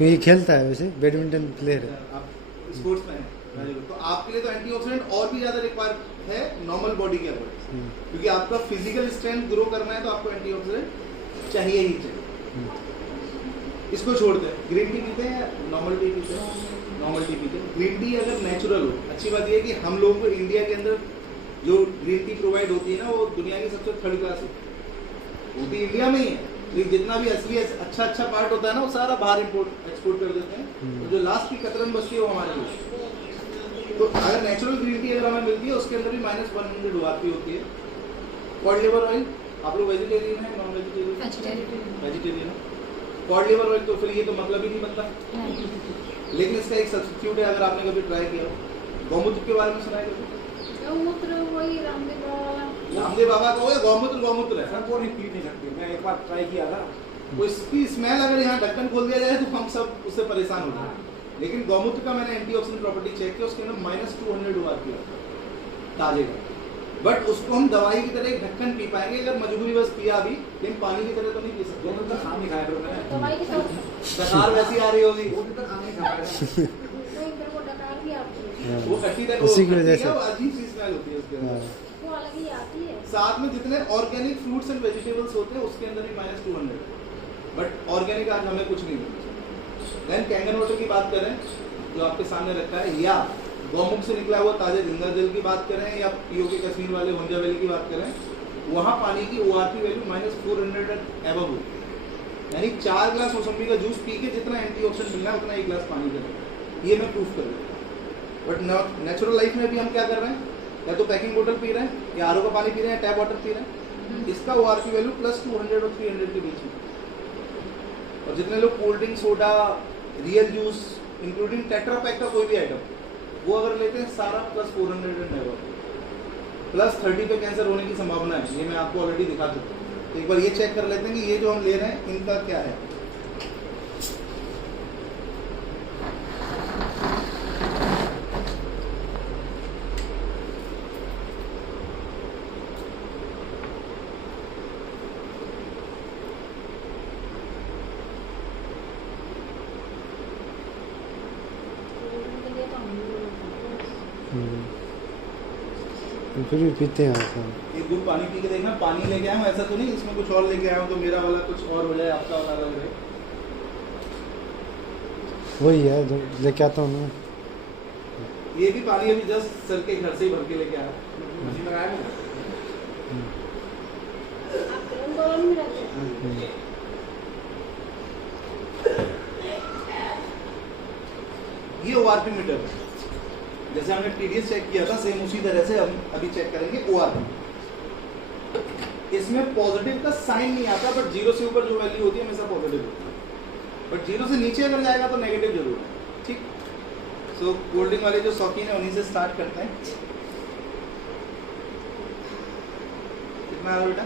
ये खेलता है, वैसे बैडमिंटन प्लेयर है, आप स्पोर्ट्स में है। तो आपके लिए तो एंटीऑक्सीडेंट और भी ज्यादा रिक्वायर है नॉर्मल बॉडी के अकॉर्डिंग, क्योंकि आपका फिजिकल स्ट्रेंथ ग्रो करना है तो आपको एंटीऑक्सीडेंट चाहिए ही चाहिए। इसको छोड़ते हैं, ग्रीन टी पीते हैं या नॉर्मल टी पीते हैं? नॉर्मल टी पीते हैं। ग्रीन टी अगर नेचुरल हो, अच्छी बात यह है कि हम लोगों को इंडिया के अंदर जो ग्रीन टी प्रोवाइड होती है ना, वो दुनिया की सबसे थर्ड क्लास होती है, इंडिया में ही है। लेकिन जितना भी असली अच्छा पार्ट होता है ना, वो सारा बाहर एक्सपोर्ट कर देते हैं। तो जो लास्ट की कतरन बचती है वो हमारे लिए। तो अगर नेचुरल ग्रीन टी अगर हमें मिलती है, उसके अंदर भी -100 ORP होती है। कॉड लिवर ऑयल, आप लोग वेजिटेरियन है, नॉन वेजिटेरियन? वेजिटेरियन है। कॉड लिवर ऑयल तो फिर ये तो मतलब ही नहीं बनता। लेकिन इसका एक सब्स्टिट्यूट है, अगर आपने कभी ट्राई किया हो। गौमूत्र के बारे में सुना है कभी? गौमूत्र वही रामदेव बाबा, रामदेव बाबा का हो या गौमूत्र है। सर वो रिपीट नहीं सकती, मैं एक बार ट्राई किया था। वो इसकी स्मेल अगर यहाँ ढक्कन खोल दिया जाए तो हम सब उससे परेशान हो जाए। लेकिन गौमूत्र का मैंने एंटीऑक्सीडेंट प्रॉपर्टी चेक किया, उसके अंदर -200 ORP होता है ताजे का। बट उसको हम दवाई की तरह एक ढक्कन पी पाएंगे अगर मजबूरी बस पिया भी, लेकिन पानी की तरह तो नहीं पी सकते। वो तो खाना नहीं खाया फिर मैंने। दवाई के साथ डकार वैसी आ रही होगी, वो भी तो खाना नहीं खाया। तो इधर वो डकार भी आती है, वो खट्टी तरह उसी की वजह से। अजीब सी स्मेल होती है उसके अंदर। वो अलग ही आती है। साथ में जितने ऑर्गेनिक फ्रूट्स एंड वेजिटेबल्स होते हैं उसके अंदर भी -200, बट ऑर्गेनिक आज हमें कुछ नहीं मिलता। देन कैंगन वाटर की बात करें जो आपके सामने रखा है, या गौमुख से निकला हुआ ताजे जिंदा जल की बात करें, या पीओके कश्मीर वाले हुंजा वैली की बात करें, वहाँ पानी की ORP वैल्यू -400 एंड एबव होती है। यानी 4 ग्लास मौसम्बी का जूस पी के जितना एंटीऑक्सीडेंट मिलना है उतना 1 ग्लास पानी का, ये मैं प्रूफ कर देता हूँ। बट नेचुरल लाइफ में भी हम क्या कर रहे हैं, या तो पैकिंग बोतल पी रहे हैं, या RO का पानी पी रहे हैं, टैप वाटर पी रहे हैं। इसका ORP वैल्यू +200 और 300 के बीच में। और जितने लोग cold drink, soda, real juice including tetra pack का कोई भी आइटम वो अगर लेते हैं, सारा +400 एंड एबव, +30 पे कैंसर होने की संभावना है। ये मैं आपको ऑलरेडी दिखा चुका हूँ। तो एक बार ये चेक कर लेते हैं कि ये जो हम ले रहे हैं इनका क्या है। फिर भी पीते हैं आप। एक गुड पानी पी के देखना, पानी लेके आया हूँ ऐसा तो नहीं इसमें कुछ और लेके आया हूँ तो मेरा वाला कुछ और हो जाए, आपका वाला अलग रहे। वही है जो लेके आता हूँ मैं। ये भी पानी अभी जस्ट सर के घर से ही भर के लेके आया। मशीन लगाया नहीं। आप गरम गरम में रखते हैं। ये ORP मीटर है, जैसे हमने TDS चेक किया था सेम उसी तरह से हम अभी चेक करेंगे ORP। इसमें पॉजिटिव का साइन नहीं आता, बट 0 से ऊपर जो वैल्यू होती है हमेशा पॉजिटिव होती है, बट 0 से नीचे अगर जाएगा तो नेगेटिव जरूर है। ठीक, सो कोल्ड ड्रिंक वाले जो शौकीन है उन्हीं से स्टार्ट करते हैं। कितना आ रहा बेटा?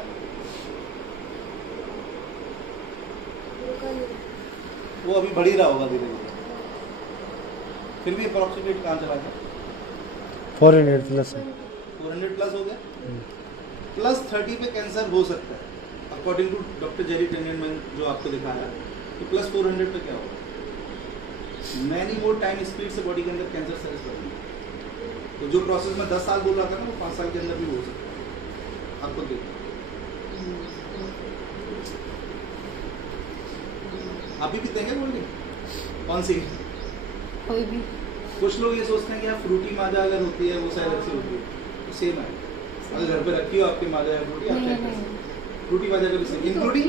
वो अभी बढ़ ही रहा होगा धीरे धीरे, फिर भी अप्रोक्सीमेट कहाँ चला गया? 400 प्लस है। 400 प्लस हो गया। +30 पे कैंसर हो सकता है अकॉर्डिंग टू डॉक्टर जेरी टेंडनमैन जो आपको दिखाया। तो +400 पे क्या होगा? मैनी मोर टाइम स्पीड से बॉडी के अंदर कैंसर सेल्स बढ़ेंगे। तो जो प्रोसेस में 10 साल बोल रहा था ना, वो 5 साल के अंदर भी हो सकता है। आपको देखो, आप भी पीते हैं क्या कोल्ड ड्रिंक? कौन सी? कोई भी। कुछ लोग ये सोचते हैं कि यार फ्रूटी माजा अगर होती है वो शायद अच्छी होती है, तो सेम है। अगर घर पे रखी हो आपके माजा या फ्रूटी, आप चेक कर सकते हैं। फ्रूटी माजा का भी सेम, इंक्लूडिंग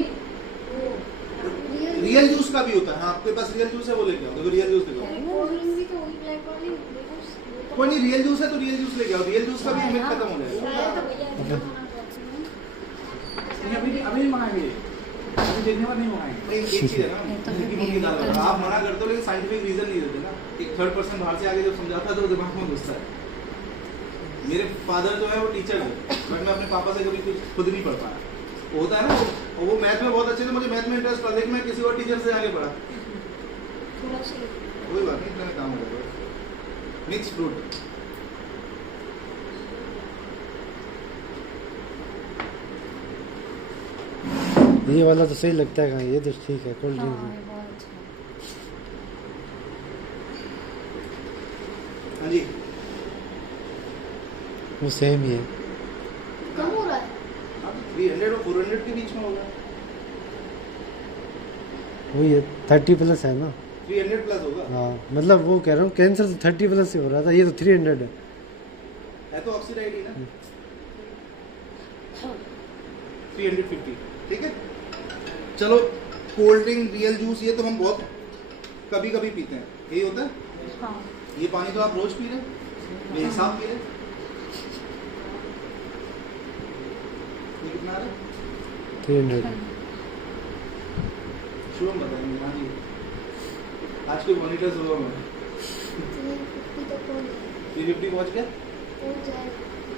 रियल जूस का भी होता है। हाँ, आपके पास रियल जूस है वो लेके आओ। देखो रियल जूस देखो, कोई नहीं, रियल जूस है तो रियल जूस लेके आओ। रियल जूस का भी मिथ खत्म हो जाएगा। अभी नहीं मंगाएंगे, अभी देखने पर नहीं मंगाएंगे। नहीं, एक चीज है ना, जिंदगी में ये डाल रहा है। आप मना करते हो लेकिन साइंटिफिक रीजन नहीं देते ना। एक थर्ड पर्सन बाहर से आके जब समझाता है तो दिमाग में घुसता है। मेरे फादर जो है वो टीचर है, बट मैं अपने पापा से कभी कुछ खुद नहीं पढ़ पाया। होता है ना, वो मैथ में बहुत अच्छे थे, मुझे मैथ में इंटरेस्ट था, लेकिन मैं किसी और टीचर से आगे पढ़ा। कोई बात नहीं, इतना काम हो जाएगा। मिक्स फ्रूट, ये वाला तो सही लगता है। ये तो ठीक है कोल्ड ड्रिंक। हाँ जी, वो सेम ही है। कम हो रहा है। 300 और 400 के बीच में होगा। वही है, 30 प्लस है ना। 300 प्लस होगा। हाँ, मतलब वो कह रहा हूँ कैंसर तो 30 प्लस से हो रहा था, ये तो 300 है। तो ऑक्सीडाइड ही ना। 350, ठीक है। चलो कोल्ड ड्रिंक, रियल जूस, ये तो हम बहुत कभी कभी पीते हैं, यही होता है। हाँ ये पानी तो आप रोज पी रहे, बेहिसाब पी रहे। ये कितना आ रहा है? 300। शुभम बताएंगे। हाँ जी, आज कोई मॉनिटर सुबह में 350 तक पहुंच जाएगा। 350 पहुंच गया,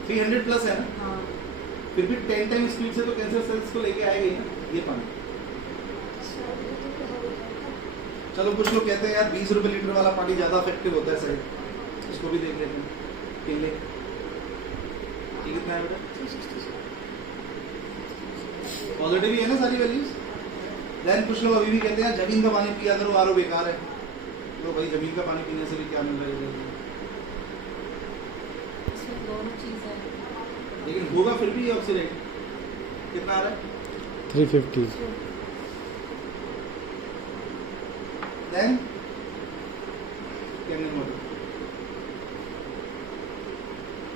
300 प्लस है ना। हाँ फिर भी 10 टाइम स्पीड से तो कैंसर सेल्स को लेके आएगा ही ना ये पानी। चलो कुछ लोग कहते हैं यार 20 रुपए लीटर वाला पानी ज्यादा इफेक्टिव होता है, सही, इसको भी देख लेते हैं। केले ये कितना है बेटा? पॉजिटिव ही है ना सारी वैल्यूज। देन कुछ लोग अभी भी कहते हैं जमीन का पानी पिया करो, आरओ बेकार है। तो भाई जमीन का पानी पीने से भी क्या मिल रहा है, इसमें दोनों चीज़ है। लेकिन होगा फिर भी ऑक्सीडेंट। कितना आ रहा है? 350। देन कैन मोटर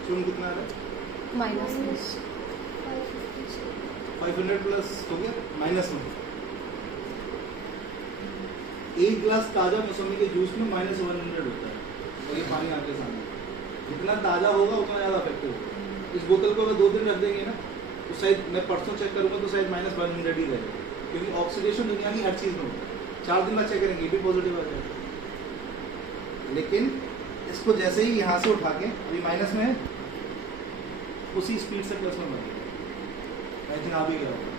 चुन कितना आ रहा है? माइनस 500 प्लस हो गया माइनस में। एक गिलास ताजा मौसमी के जूस में -100 होता है, और ये पानी आपके सामने। जितना ताजा होगा उतना ज्यादा इफेक्टिव होगा। इस बोतल को अगर 2 दिन रख देंगे ना तो शायद, मैं परसों चेक करूंगा तो शायद -100 ही रहेगा, क्योंकि ऑक्सीडेशन दुनिया की हर चीज में होता है। 4 दिन बाद चेक करेंगे ये भी पॉजिटिव आ जाएगा। लेकिन इसको जैसे ही यहाँ से उठा के, अभी माइनस में है, उसी स्पीड से प्लस में बढ़ेगा। आई थिंक आ भी गया होगा।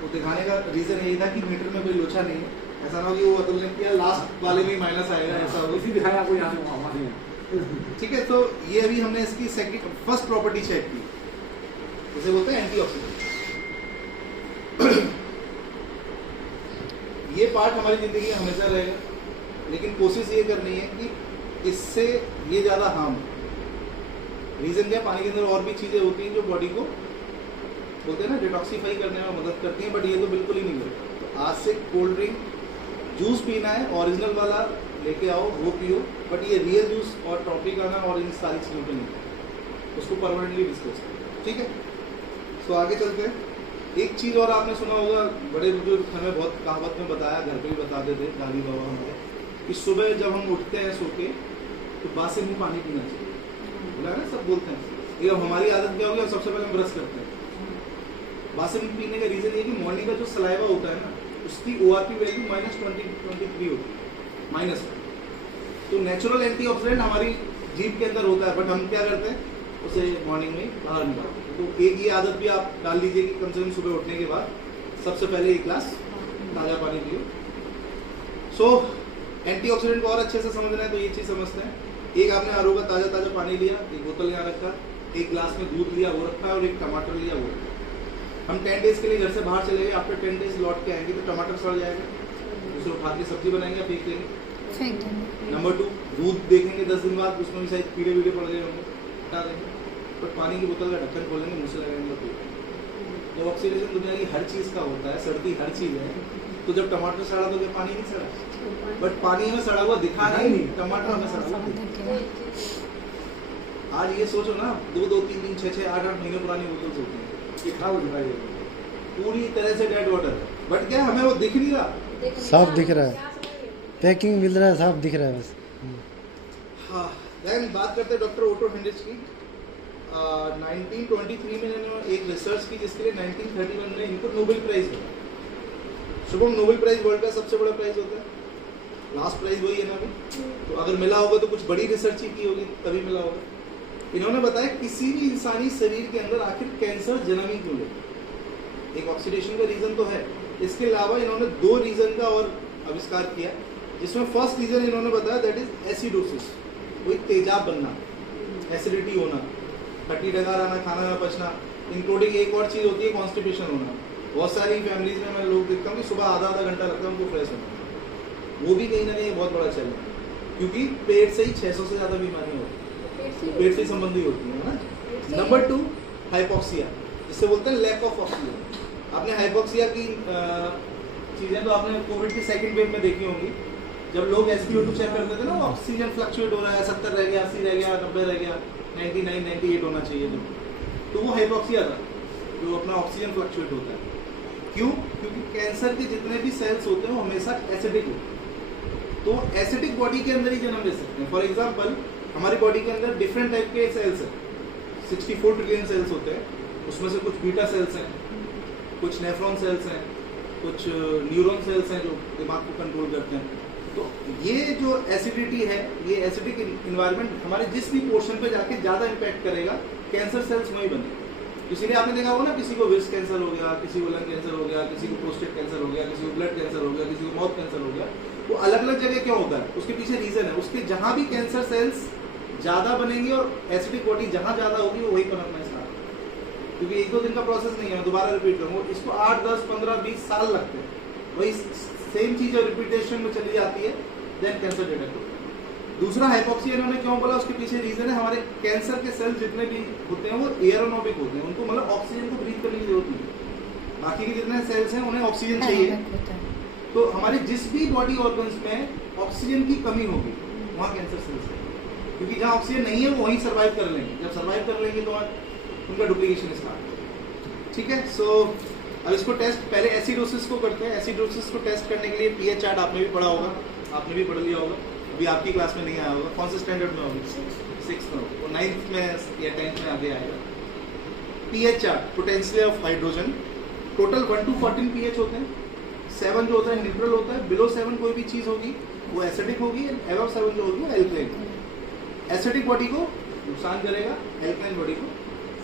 तो दिखाने का रीजन यही था कि मीटर में कोई लोचा नहीं है। ऐसा ना हो कि वो अतुल ने किया लास्ट वाले में ही माइनस आएगा, ऐसा हो। इसी दिखाया आपको यहाँ से वहाँ से। ठीक है, तो ये अभी हमने इसकी फर्स्ट प्रॉपर्टी चेक की, इसे बोलते हैं एंटीऑक्सीडेंट। ये पार्ट हमारी जिंदगी में हमेशा रहेगा, लेकिन कोशिश ये करनी है कि इससे ये ज्यादा हार्म। रीजन क्या, पानी के अंदर और भी चीजें होती हैं जो बॉडी को बोलते हैं ना डिटॉक्सीफाई करने में मदद करती हैं, बट ये तो बिल्कुल ही नहीं करेगा। तो आज से कोल्ड ड्रिंक, जूस पीना है ओरिजिनल वाला लेके आओ, वो पियो, बट ये रियल जूस और ट्रॉपिकाना और इन सारी चीज़ों पे नहीं, उसको परमानेंटली डिस्कस करो, ठीक है। तो आगे चलते हैं। एक चीज़ और आपने सुना होगा, बड़े बुजुर्ग हमें बहुत कहावत में बताया, घर पे भी बताते थे दादी बाबा हमारे, कि सुबह जब हम उठते हैं सो के तो बासे मुँह पानी पीना चाहिए। बोला ना, सब बोलते हैं। ये अब हमारी आदत क्या होगी, अब सबसे पहले हम ब्रश करते हैं। बासे मुँह पीने का रीज़न ये कि मॉर्निंग का जो सलाइवा होता है ना, उसकी ORP वैल्यू -23 होती है, माइनस। तो नेचुरल एंटीऑक्सीडेंट हमारी जीभ के अंदर होता है, बट हम क्या करते हैं, उसे मॉर्निंग में बाहर निकालते हैं। तो एक ये आदत भी आप डाल लीजिए कि कम से कम सुबह उठने के बाद सबसे पहले 1 गिलास ताज़ा पानी पियो। सो एंटीऑक्सीडेंट को और अच्छे से समझना है तो ये चीज़ समझते हैं। एक आपने आरओ का ताज़ा पानी लिया, एक बोतल यहाँ रखा, 1 गिलास में दूध लिया वो रखा, और 1 टमाटर लिया वो रखा। हम 10 डेज के लिए घर से बाहर चले गए, आफ्टर 10 डेज लौट के आएंगे तो टमाटर सड़ जाएगा, उसे उठा के सब्जी बनाएंगे, फेंक देंगे। नंबर 2, दूध देखेंगे 10 दिन बाद, उसमें भी शायद कीड़े वीड़े पड़ गए होंगे, हटा देंगे। बट पानी की बोतल का ढक्कन खोलेंगे, मुँह से लगाएंगे तो जब ऑक्सीडेशन दुनिया की हर चीज़ का होता है, सर्दी हर चीज़ है, तो जब टमाटर सड़ा तो क्या पानी नहीं सड़ा? बट पानी हमें सड़ा हुआ दिखा नहीं, टमाटर हमें सड़ा हुआ दिखा। आज ये सोचो ना, 2-2, 3-3, 6-6, 8-8 महीने पुरानी बोतल होती है, ये खाओ दिखाई दे। पूरी तरह से डेड वाटर है, बट क्या हमें वो दिख नहीं रहा। साफ दिख रहा है, पैकिंग मिल रहा है, साफ दिख रहा है बस। हाँ, देन बात करते हैं डॉक्टर ओटो हेंड्रिक्स की। 1923 में इन्होंने एक रिसर्च की, जिसके लिए 1931 में इनको नोबेल प्राइज मिला। शुभम, नोबेल प्राइज वर्ल्ड का सबसे बड़ा प्राइज होता है, लास्ट प्राइज वही है ना अभी। तो अगर मिला होगा तो कुछ बड़ी रिसर्च ही की होगी तभी मिला होगा। इन्होंने बताया किसी भी इंसानी शरीर के अंदर आखिर कैंसर जन्म ही क्यों लेता है। एक ऑक्सीडेशन का रीजन तो है, इसके अलावा इन्होंने 2 रीजन का और आविष्कार किया, जिसमें फर्स्ट रीजन इन्होंने बताया दैट इज एसिडोसिस, कोई तेजाब बनना, एसिडिटी होना, खट्टी डकार आना, खाना ना पचना, इंक्लूडिंग एक और चीज होती है कॉन्स्टिपेशन होना। बहुत सारी फैमिलीज में मैं लोग देखता हूँ कि सुबह आधा घंटा लगता है उनको फ्रेश होना, वो भी कहीं ना कहीं बहुत बड़ा चैलेंज है, क्योंकि पेट से ही 600 से ज्यादा बीमारियां होती है, पेट से संबंधी होती है ना। नंबर 2, हाइपोक्सिया, जिससे बोलते हैं लैक ऑफ ऑक्सीजन। आपने हाइपोक्सिया की चीजें तो आपने कोविड की सेकंड वेव में देखी होंगी, जब लोग SpO2 चेक करते थे ना, वो ऑक्सीजन फ्लक्चुएट हो रहा है, 70 रह गया, 80 रह गया, 90 रह गया, 99 98 होना चाहिए जो, तो वो हाइपोक्सिया था, जो अपना ऑक्सीजन फ्लक्चुएट होता है। क्यों? क्योंकि कैंसर के जितने भी सेल्स होते हैं वो हमेशा एसिडिक होते हैं, तो एसिडिक बॉडी के अंदर ही जन्म ले सकते हैं। फॉर एग्जाम्पल हमारी बॉडी के अंदर डिफरेंट टाइप के सेल्स हैं, 64 ट्रिलियन सेल्स होते हैं, उसमें से कुछ बीटा सेल्स हैं, कुछ नेफ्रॉन सेल्स हैं, कुछ न्यूरॉन सेल्स हैं जो दिमाग को कंट्रोल करते हैं। तो ये जो एसिडिटी है, ये एसिडिक इन्वायरमेंट हमारे जिस भी पोर्शन पे जाके ज़्यादा इम्पैक्ट करेगा, कैंसर सेल्स वहीं बने। इसीलिए आपने देखा होगा ना, किसी को ब्रेस्ट कैंसर हो गया, किसी को लंग कैंसर हो गया, किसी को प्रोस्टेट कैंसर हो गया, किसी को ब्लड कैंसर हो गया, किसी को माउथ कैंसर हो गया। वो अलग अलग जगह क्यों होता है, उसके पीछे रीजन है। उसके जहाँ भी कैंसर सेल्स ज़्यादा बनेंगे और एसिडिक बॉडी जहाँ ज़्यादा होगी वो वहीं पनपना स्टार्ट, क्योंकि एक दो दिन का प्रोसेस नहीं है। मैं दोबारा रिपीट करूँगा, इसको 8 10 15 20 साल लगते हैं, वही सेम चीज़ रिपीटेशन में चली जाती है, देन कैंसर डिटेक्ट होता है। दूसरा हाइपोक्सिया इन्होंने क्यों बोला, उसके पीछे रीजन है, हमारे कैंसर के सेल्स जितने भी होते हैं वो एयरोनोबिक होते हैं, उनको मतलब ऑक्सीजन को ब्रीथ करने की जरूरत नहीं है। बाकी के जितने सेल्स हैं उन्हें ऑक्सीजन चाहिए, तो हमारे जिस भी बॉडी ऑर्गन्स में ऑक्सीजन की कमी होगी वहाँ कैंसर सेल्स है, क्योंकि जहाँ ऑक्सीजन नहीं है वो वहीं सर्वाइव कर लेंगे, जब सर्वाइव कर लेंगे तो उनका डुप्लीकेशन स्टार्ट। ठीक है, सो अब इसको टेस्ट पहले एसिडोसिस को करते हैं। एसिडोसिस को टेस्ट करने के लिए पीएच चार्ट आपने भी पढ़ा होगा, आपने भी पढ़ लिया होगा, अभी आपकी क्लास में नहीं आया होगा। कौन से स्टैंडर्ड में होगी? 6th में हो, 9th में या 10th में आगे आएगा। PH chart, potential of hydrogen, total 1 to 14 pH होते हैं। 7 जो होता है न्यूट्रल होता है, बिलो 7 कोई भी चीज़ होगी वो एसिडिक होगी, अबव 7 जो होगी वो एल्कलाइन। एसिडिक बॉडी को नुकसान करेगा, एल्कलाइन बॉडी को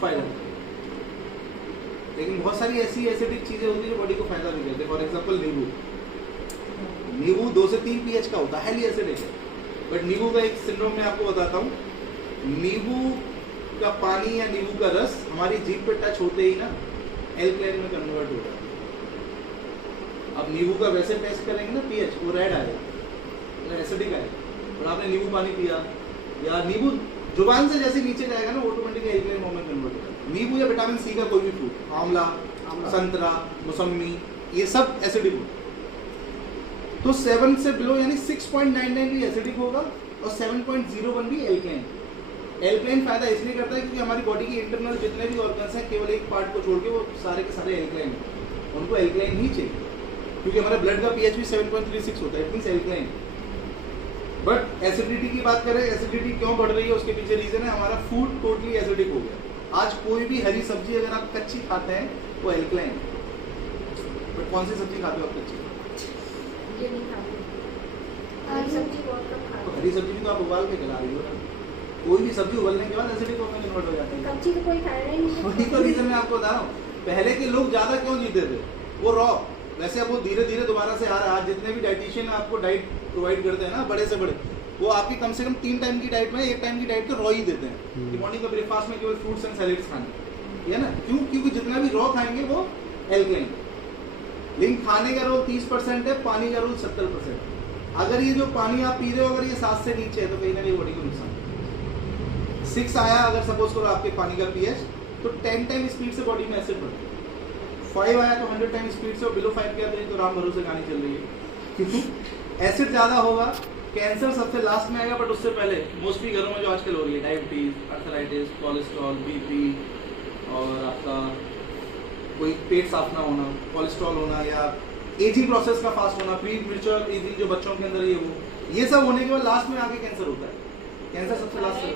फायदा करेगा। लेकिन बहुत सारी ऐसी एसिडिक चीज़ें होती है जो बॉडी को फायदा भी करती है। फॉर एग्जाम्पल नींबू 2 से 3 पीएच का होता है, हाईली एसिडिक है, बट नींबू का एक सिंड्रोम मैं आपको बताता हूँ। नींबू का पानी या नींबू का रस हमारी जीभ पे टच होते ही ना एल्कलाइन में कन्वर्ट हो जाता है। अब नींबू का वैसे टेस्ट करेंगे ना पीएच, वो रेड आएगा, एसिडिक आएगा, और आपने नींबू पानी पिया या नींबू जुबान से जैसे नीचे जाएगा ना ऑटोमेटिकली एल्कलाइन फॉर्म में कन्वर्ट हो जाएगा। नींबू या विटामिन सी का कोई भी फ्रूट, आंवला, संतरा, मौसमी, ये सब एसिडिक होता है। तो 7 से बिलो यानी 6.99 भी एसिडिक होगा और 7.01 भी एल्कलाइन। एल्कलाइन फायदा इसलिए करता है क्योंकि हमारी बॉडी की इंटरनल जितने भी ऑर्गन्स हैं केवल एक पार्ट को छोड़ के वो सारे के सारे एल्कलाइन हैं, उनको एल्कलाइन ही चाहिए, क्योंकि हमारे ब्लड का पीएच भी 7.36 होता है, it means alkaline. But acidity की बात करें, एसिडिटी क्यों बढ़ रही है उसके पीछे रीजन है हमारा फूड टोटली एसिडिक हो गया। आज कोई भी हरी सब्जी अगर आप कच्ची खाते हैं वो एल्कलाइन है। बट कौन सी सब्जी खाते हो आप कच्ची? ये नहीं खाती, हरी सब्जी बहुत कम खाती तो हरी सब्जी भी तो आप उबाल के खिला रही हो ना, कोई भी सब्जी उबलने के बाद एसिडिक फॉर्म में कन्वर्ट हो जाती है। कच्ची तो कोई खाया ही नहीं। वही तो रीजन मैं आपको बता रहा हूँ, पहले के लोग ज्यादा क्यों जीते थे, वो रॉ, वैसे अब वो धीरे धीरे दोबारा से आ रहा है। आज जितने भी डाइटिशियन आपको डाइट प्रोवाइड करते हैं ना बड़े से बड़े, वो आपकी कम से कम 3 टाइम की डाइट में 1 टाइम की डाइट तो रॉ ही देते हैं कि मॉर्निंग का ब्रेकफास्ट में केवल फ्रूट्स एंड सैलेड्स खाने, है ना। क्यों? क्योंकि जितना भी रॉ खाएंगे वो एल्कलाइन। लेकिन खाने का रोल 30% है, पानी का रोल 70%। अगर ये जो पानी आप पी रहे हो अगर ये 7 से नीचे है तो कहीं ना कहीं बॉडी को नुकसान। 6 आया अगर सपोज करो आपके पानी का पीएच, तो 10 टाइम स्पीड से बॉडी में एसिड बढ़ता है। 5 आया तो 100 टाइम स्पीड से, और बिलो 5 किया तो राम भरोसे कहानी चल रही है। क्योंकि एसिड ज्यादा होगा, कैंसर सबसे लास्ट में आएगा, बट उससे पहले मोस्टली घरों में जो आजकल हो रही है डायबिटीज, अर्थराइटिस, कोलेस्ट्रॉल, बीपी, और आपका कोई पेट साफ ना होना, कोलेस्ट्रॉल होना, या एजिंग प्रोसेस का फास्ट होना, प्री मैच्योर एजिंग जो बच्चों के अंदर ये सब होने के बाद लास्ट में आके कैंसर होता है। कैंसर सबसे लास्ट में,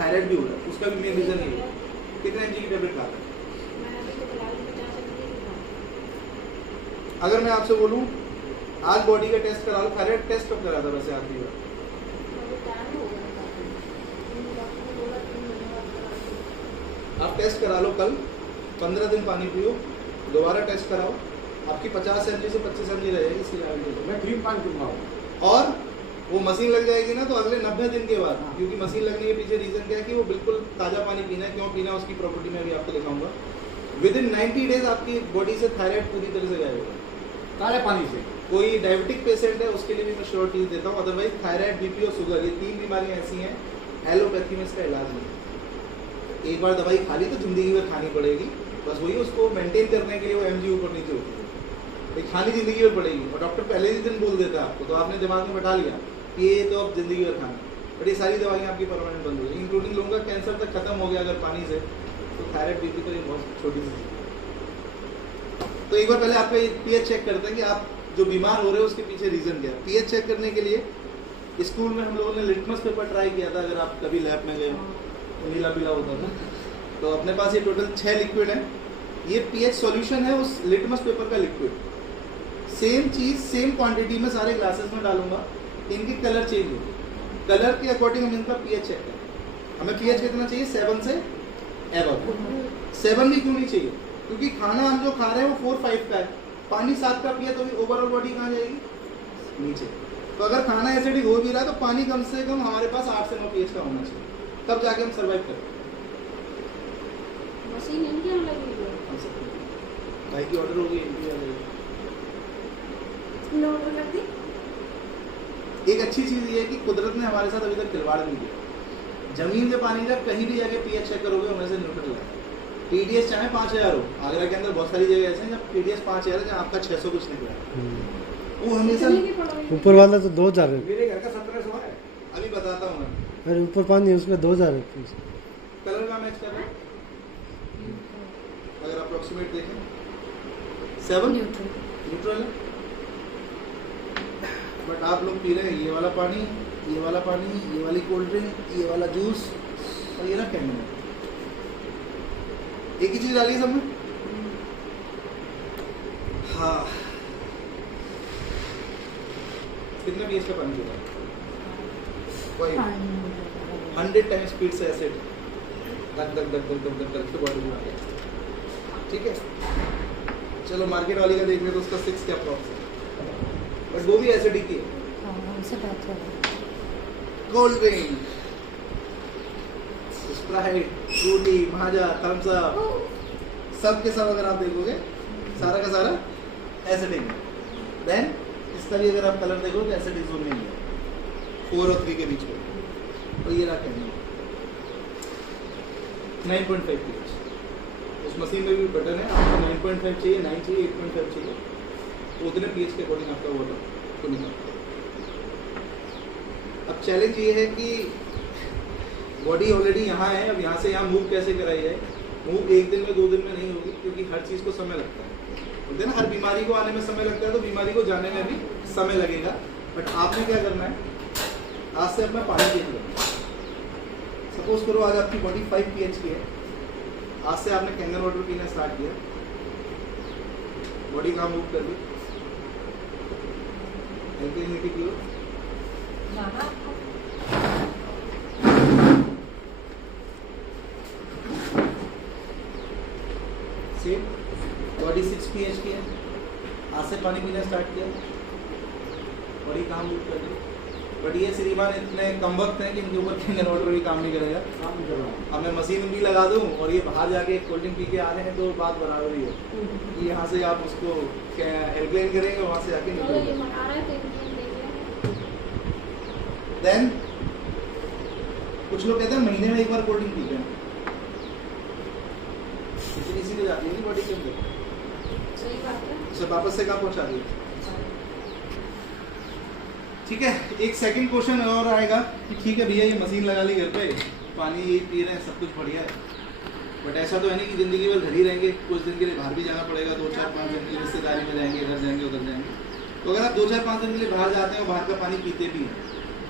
थायराइड भी हो रहा है, उसका भी मेन रीजन ये है। कितने एमजी की टेबलेट खा रहे हैं? अगर मैं आपसे बोलूं आज बॉडी का टेस्ट करा लो, थायराइड टेस्ट कब करा था वैसे आखिरी बार? आप टेस्ट करा लो कल, 15 दिन पानी पियो, दोबारा टेस्ट कराओ, आपकी 50 mg से 25 mg रहेगी इसकी गारंटी। मैं क्रीम पानी पीऊंगा, और वो मशीन लग जाएगी ना तो अगले 90 दिन के बाद, क्योंकि मशीन लगने के पीछे रीजन क्या है कि वो बिल्कुल ताज़ा पानी पीना है। क्यों पीना है उसकी प्रॉपर्टी में भी आपको दिखाऊंगा। विदिन 90 डेज आपकी बॉडी से थायराइड पूरी तरह से गायब होगा, ताजे पानी से। कोई डायबिटिक पेशेंट है उसके लिए भी मैं श्योरिटी देता हूँ। अदरवाइज थायराइड, बीपी और शुगर ये 3 बीमारियां ऐसी हैं एलोपैथी में इसका इलाज नहीं। एक बार दवाई खा ली तो जिंदगी में खानी पड़ेगी, बस वही उसको मेंटेन करने के लिए वो एमजी ऊपर नीचे होती है। एक खानी जिंदगी में पड़ेगी, और डॉक्टर पहले ही दिन बोल देता है आपको, तो आपने दिमाग में बैठा लिया कि ये तो अब जिंदगी में खाना, बट ये सारी दवाइयाँ आपकी परमानेंट बंद हो गई, इंक्लूडिंग लोगों का कैंसर तक खत्म हो गया अगर पानी से, तो थायराइड बीपी तो ये बहुत छोटी सी चीज़ है। तो एक बार पहले आपका पीएच चेक करते हैं कि आप जो बीमार हो रहे हो उसके पीछे रीजन क्या है। पीएच चेक करने के लिए स्कूल में हम लोगों ने लिटमस पेपर ट्राई किया था, अगर आप कभी लैब में गए हो तो नीला पीला होता था। तो अपने पास ये टोटल 6 लिक्विड है, ये पीएच सॉल्यूशन है उस लिटमस पेपर का लिक्विड। सेम चीज सेम क्वांटिटी में सारे ग्लासेस में डालूंगा, इनके कलर चेंज होंगे, कलर के अकॉर्डिंग हम इनका पीएच चेक करें। हमें पीएच कितना चाहिए? 7 से एबव। 7 भी क्यों नहीं चाहिए? क्योंकि खाना हम जो खा रहे हैं वो 4-5 का है, पानी 7 का पिए तो ओवरऑल बॉडी कहाँ जाएगी? नीचे। तो अगर खाना एसिडिक हो भी रहा है तो पानी कम से कम हमारे पास 8 से 9 पीएच का होना चाहिए, तब जाके हम सर्वाइव करें। मशीन इनकी हम लगी हुई है। भाई की ऑर्डर होगी, इनकी ऑर्डर कर दी। एक अच्छी चीज ये है कि कुदरत ने हमारे साथ अभी तक खिलवाड़ नहीं किया। जमीन से पानी तक कहीं भी जाके पीएच चेक करोगे उनमें से न्यूट्रल है। टीडीएस चाहे 5000 हो, आगरा के अंदर बहुत सारी जगह ऐसे हैं जब टीडीएस 5000 है, जहाँ आपका 600 कुछ निकला। वो हमेशा ऊपर वाला तो 2000 है। मेरे घर का 1700 है। अभी बताता हूँ मैं। अरे ऊपर पानी है उसमें 2000 है। कलर का मैच कर रहा है, अगर अप्रोक्सीमेट देखें 7 न्यूट्रल है, बट आप लोग पी रहे हैं ये वाला पानी, ये वाला पानी, ये वाली कोल्ड ड्रिंक, ये वाला जूस और ये ना कैंडल। एक ही चीज डाली सब में। हाँ, कितना पीएच का पानी पीता है? 100 टाइम्स स्पीड से एसिड धक धक धक धक धक धक करके बॉडी में आ गया। ठीक है, चलो मार्केट वाली का देख रहे तो उसका 6 क्या प्रॉब्लम है, बट वो भी एसिडिक ही है। कोल्ड ड्रिंक, स्प्राइट, फ्रूटी, माजा, थम्स अप, सब के सब अगर आप देखोगे सारा का सारा एसिडिक है। देन इसका भी अगर आप कलर देखोगे एसिडिक जोन में ही है, 4 और 3 के बीच में। तो ये रहा कहना 9.5 pH। उस मशीन में भी बटन है, आपको 9.5 चाहिए, 9 चाहिए, 8.5 चाहिए, तो उतने पीएच के अकॉर्डिंग आपका वाटर तो निकलता है। अब चैलेंज ये है कि बॉडी ऑलरेडी यहाँ है, अब यहाँ से यहाँ मूव कैसे कराई जाए। मूव 1 दिन में 2 दिन में नहीं होगी, क्योंकि हर चीज़ को समय लगता है। बोलते हैं ना, हर बीमारी को आने में समय लगता है, तो बीमारी को जाने में भी समय लगेगा। बट आपने क्या करना है, आज से अपना पानी चेंज करना है। सपोज करो आज आपकी बॉडी 5 pH की है, आज से आपने कैंगन वाटर पीना स्टार्ट किया, बॉडी कहाँ मूव कर दी, एल्कलिनिटी की ओर। सेम बॉडी 6 pH की है, आज से पानी पीना स्टार्ट किया, बॉडी कहाँ मूव कर दी। बट ये श्रीमान इतने कम वक्त हैं कि इनके ऊपर कैंगन वाटर भी काम नहीं करेगा। काम कर रहा हूँ। अब मैं मशीन भी लगा दूं और ये बाहर जाके कोल्ड ड्रिंक पी के आ रहे हैं तो बात बराबर ही है कि यहाँ से आप उसको एयरप्लेन करेंगे, वहाँ से जाके ये निकलेंगे। मना रहा है तो इनकी देख देन कुछ लोग कहते हैं महीने में एक बार कोल्ड ड्रिंक पीते हैं, इतनी सी जाती है बॉडी के अंदर, सही बात है। उसे वापस से कहाँ पहुँचा दी। ठीक है, एक सेकंड क्वेश्चन और आएगा कि ठीक है भैया ये मशीन लगा ली घर पे, पानी यही पी रहे हैं, सब कुछ बढ़िया है, बट ऐसा तो है नहीं कि जिंदगी भर घर ही रहेंगे, कुछ दिन के लिए बाहर भी जाना पड़ेगा, 2-4-5 दिन के लिए रिश्तेदारी में जाएंगे, इधर जाएंगे उधर जाएंगे। तो अगर आप 2-4-5 दिन के लिए बाहर जाते हैं और बाहर का पानी पीते भी हैं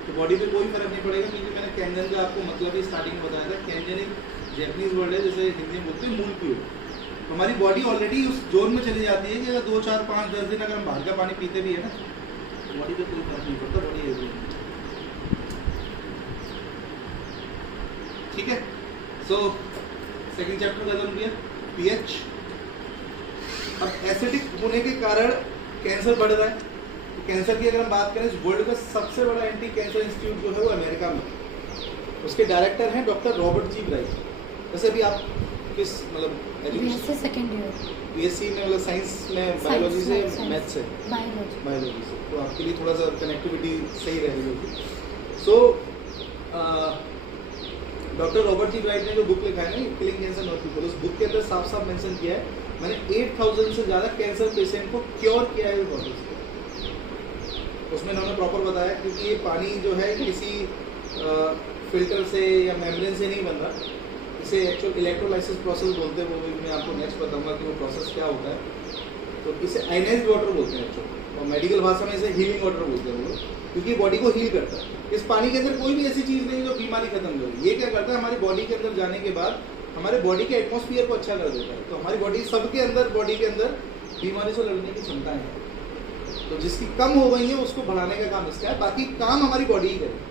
तो बॉडी पे कोई फर्क नहीं पड़ेगा, क्योंकि मैंने कैंजन का आपको मतलब ही स्टार्टिंग में बताया था। कैंजन एक जैपनीज वर्ड है, जैसे हिंदी में बोलते हैं मूल क्यूब। हमारी बॉडी ऑलरेडी उस जोन में चली जाती है कि अगर 2-4-5-10 दिन अगर हम बाहर का पानी पीते भी है ना, बॉडी पे कोई फर्क नहीं पड़ता, बॉडी है। ठीक है, सो सेकंड चैप्टर खत्म किया, पीएच। अब एसिडिक होने के कारण कैंसर बढ़ रहा है, तो कैंसर की अगर हम बात करें, वर्ल्ड का सबसे बड़ा एंटी कैंसर इंस्टीट्यूट जो है वो अमेरिका में, उसके डायरेक्टर हैं डॉक्टर रॉबर्ट जी ब्राइस। वैसे भी आप किस मतलब सेकंड ईयर बीएससी में मतलब साइंस में, बायोलॉजी से, मैथ से, बायोलॉजी से, तो आपके लिए थोड़ा सा कनेक्टिविटी सही रहेगी। सो डॉक्टर रॉबर्ट जी राइट ने जो बुक लिखा है ना, किलिंग कैंसर नॉट पीपल, उस बुक के अंदर साफ साफ मेंशन किया है, मैंने 8000 से ज़्यादा कैंसर पेशेंट को क्योर किया है बॉटल से। उसमें उन्होंने प्रॉपर बताया, क्योंकि ये पानी जो है किसी फिल्टर से या मेम्ब्रेन से नहीं बन रहा, इसे एक्चुअल इलेक्ट्रोलाइसिस प्रोसेस बोलते हैं, वो भी मैं आपको नेक्स्ट बताऊंगा कि वो प्रोसेस क्या होता है। तो इसे आयनाइज्ड वाटर बोलते हैं एक्चुअल, और मेडिकल भाषा में इसे हीलिंग वाटर बोलते हैं वो लोग, क्योंकि बॉडी को हील करता है। इस पानी के अंदर कोई भी ऐसी चीज़ नहीं जो बीमारी खत्म करे। ये क्या करता है, हमारी बॉडी के अंदर जाने के बाद हमारे बॉडी के एटमॉस्फेयर को अच्छा कर देता है। तो हमारी बॉडी सबके अंदर, बॉडी के अंदर बीमारी से लड़ने की क्षमता है, तो जिसकी कम हो गई है उसको बढ़ाने का काम इसका है, बाकी काम हमारी बॉडी ही करे।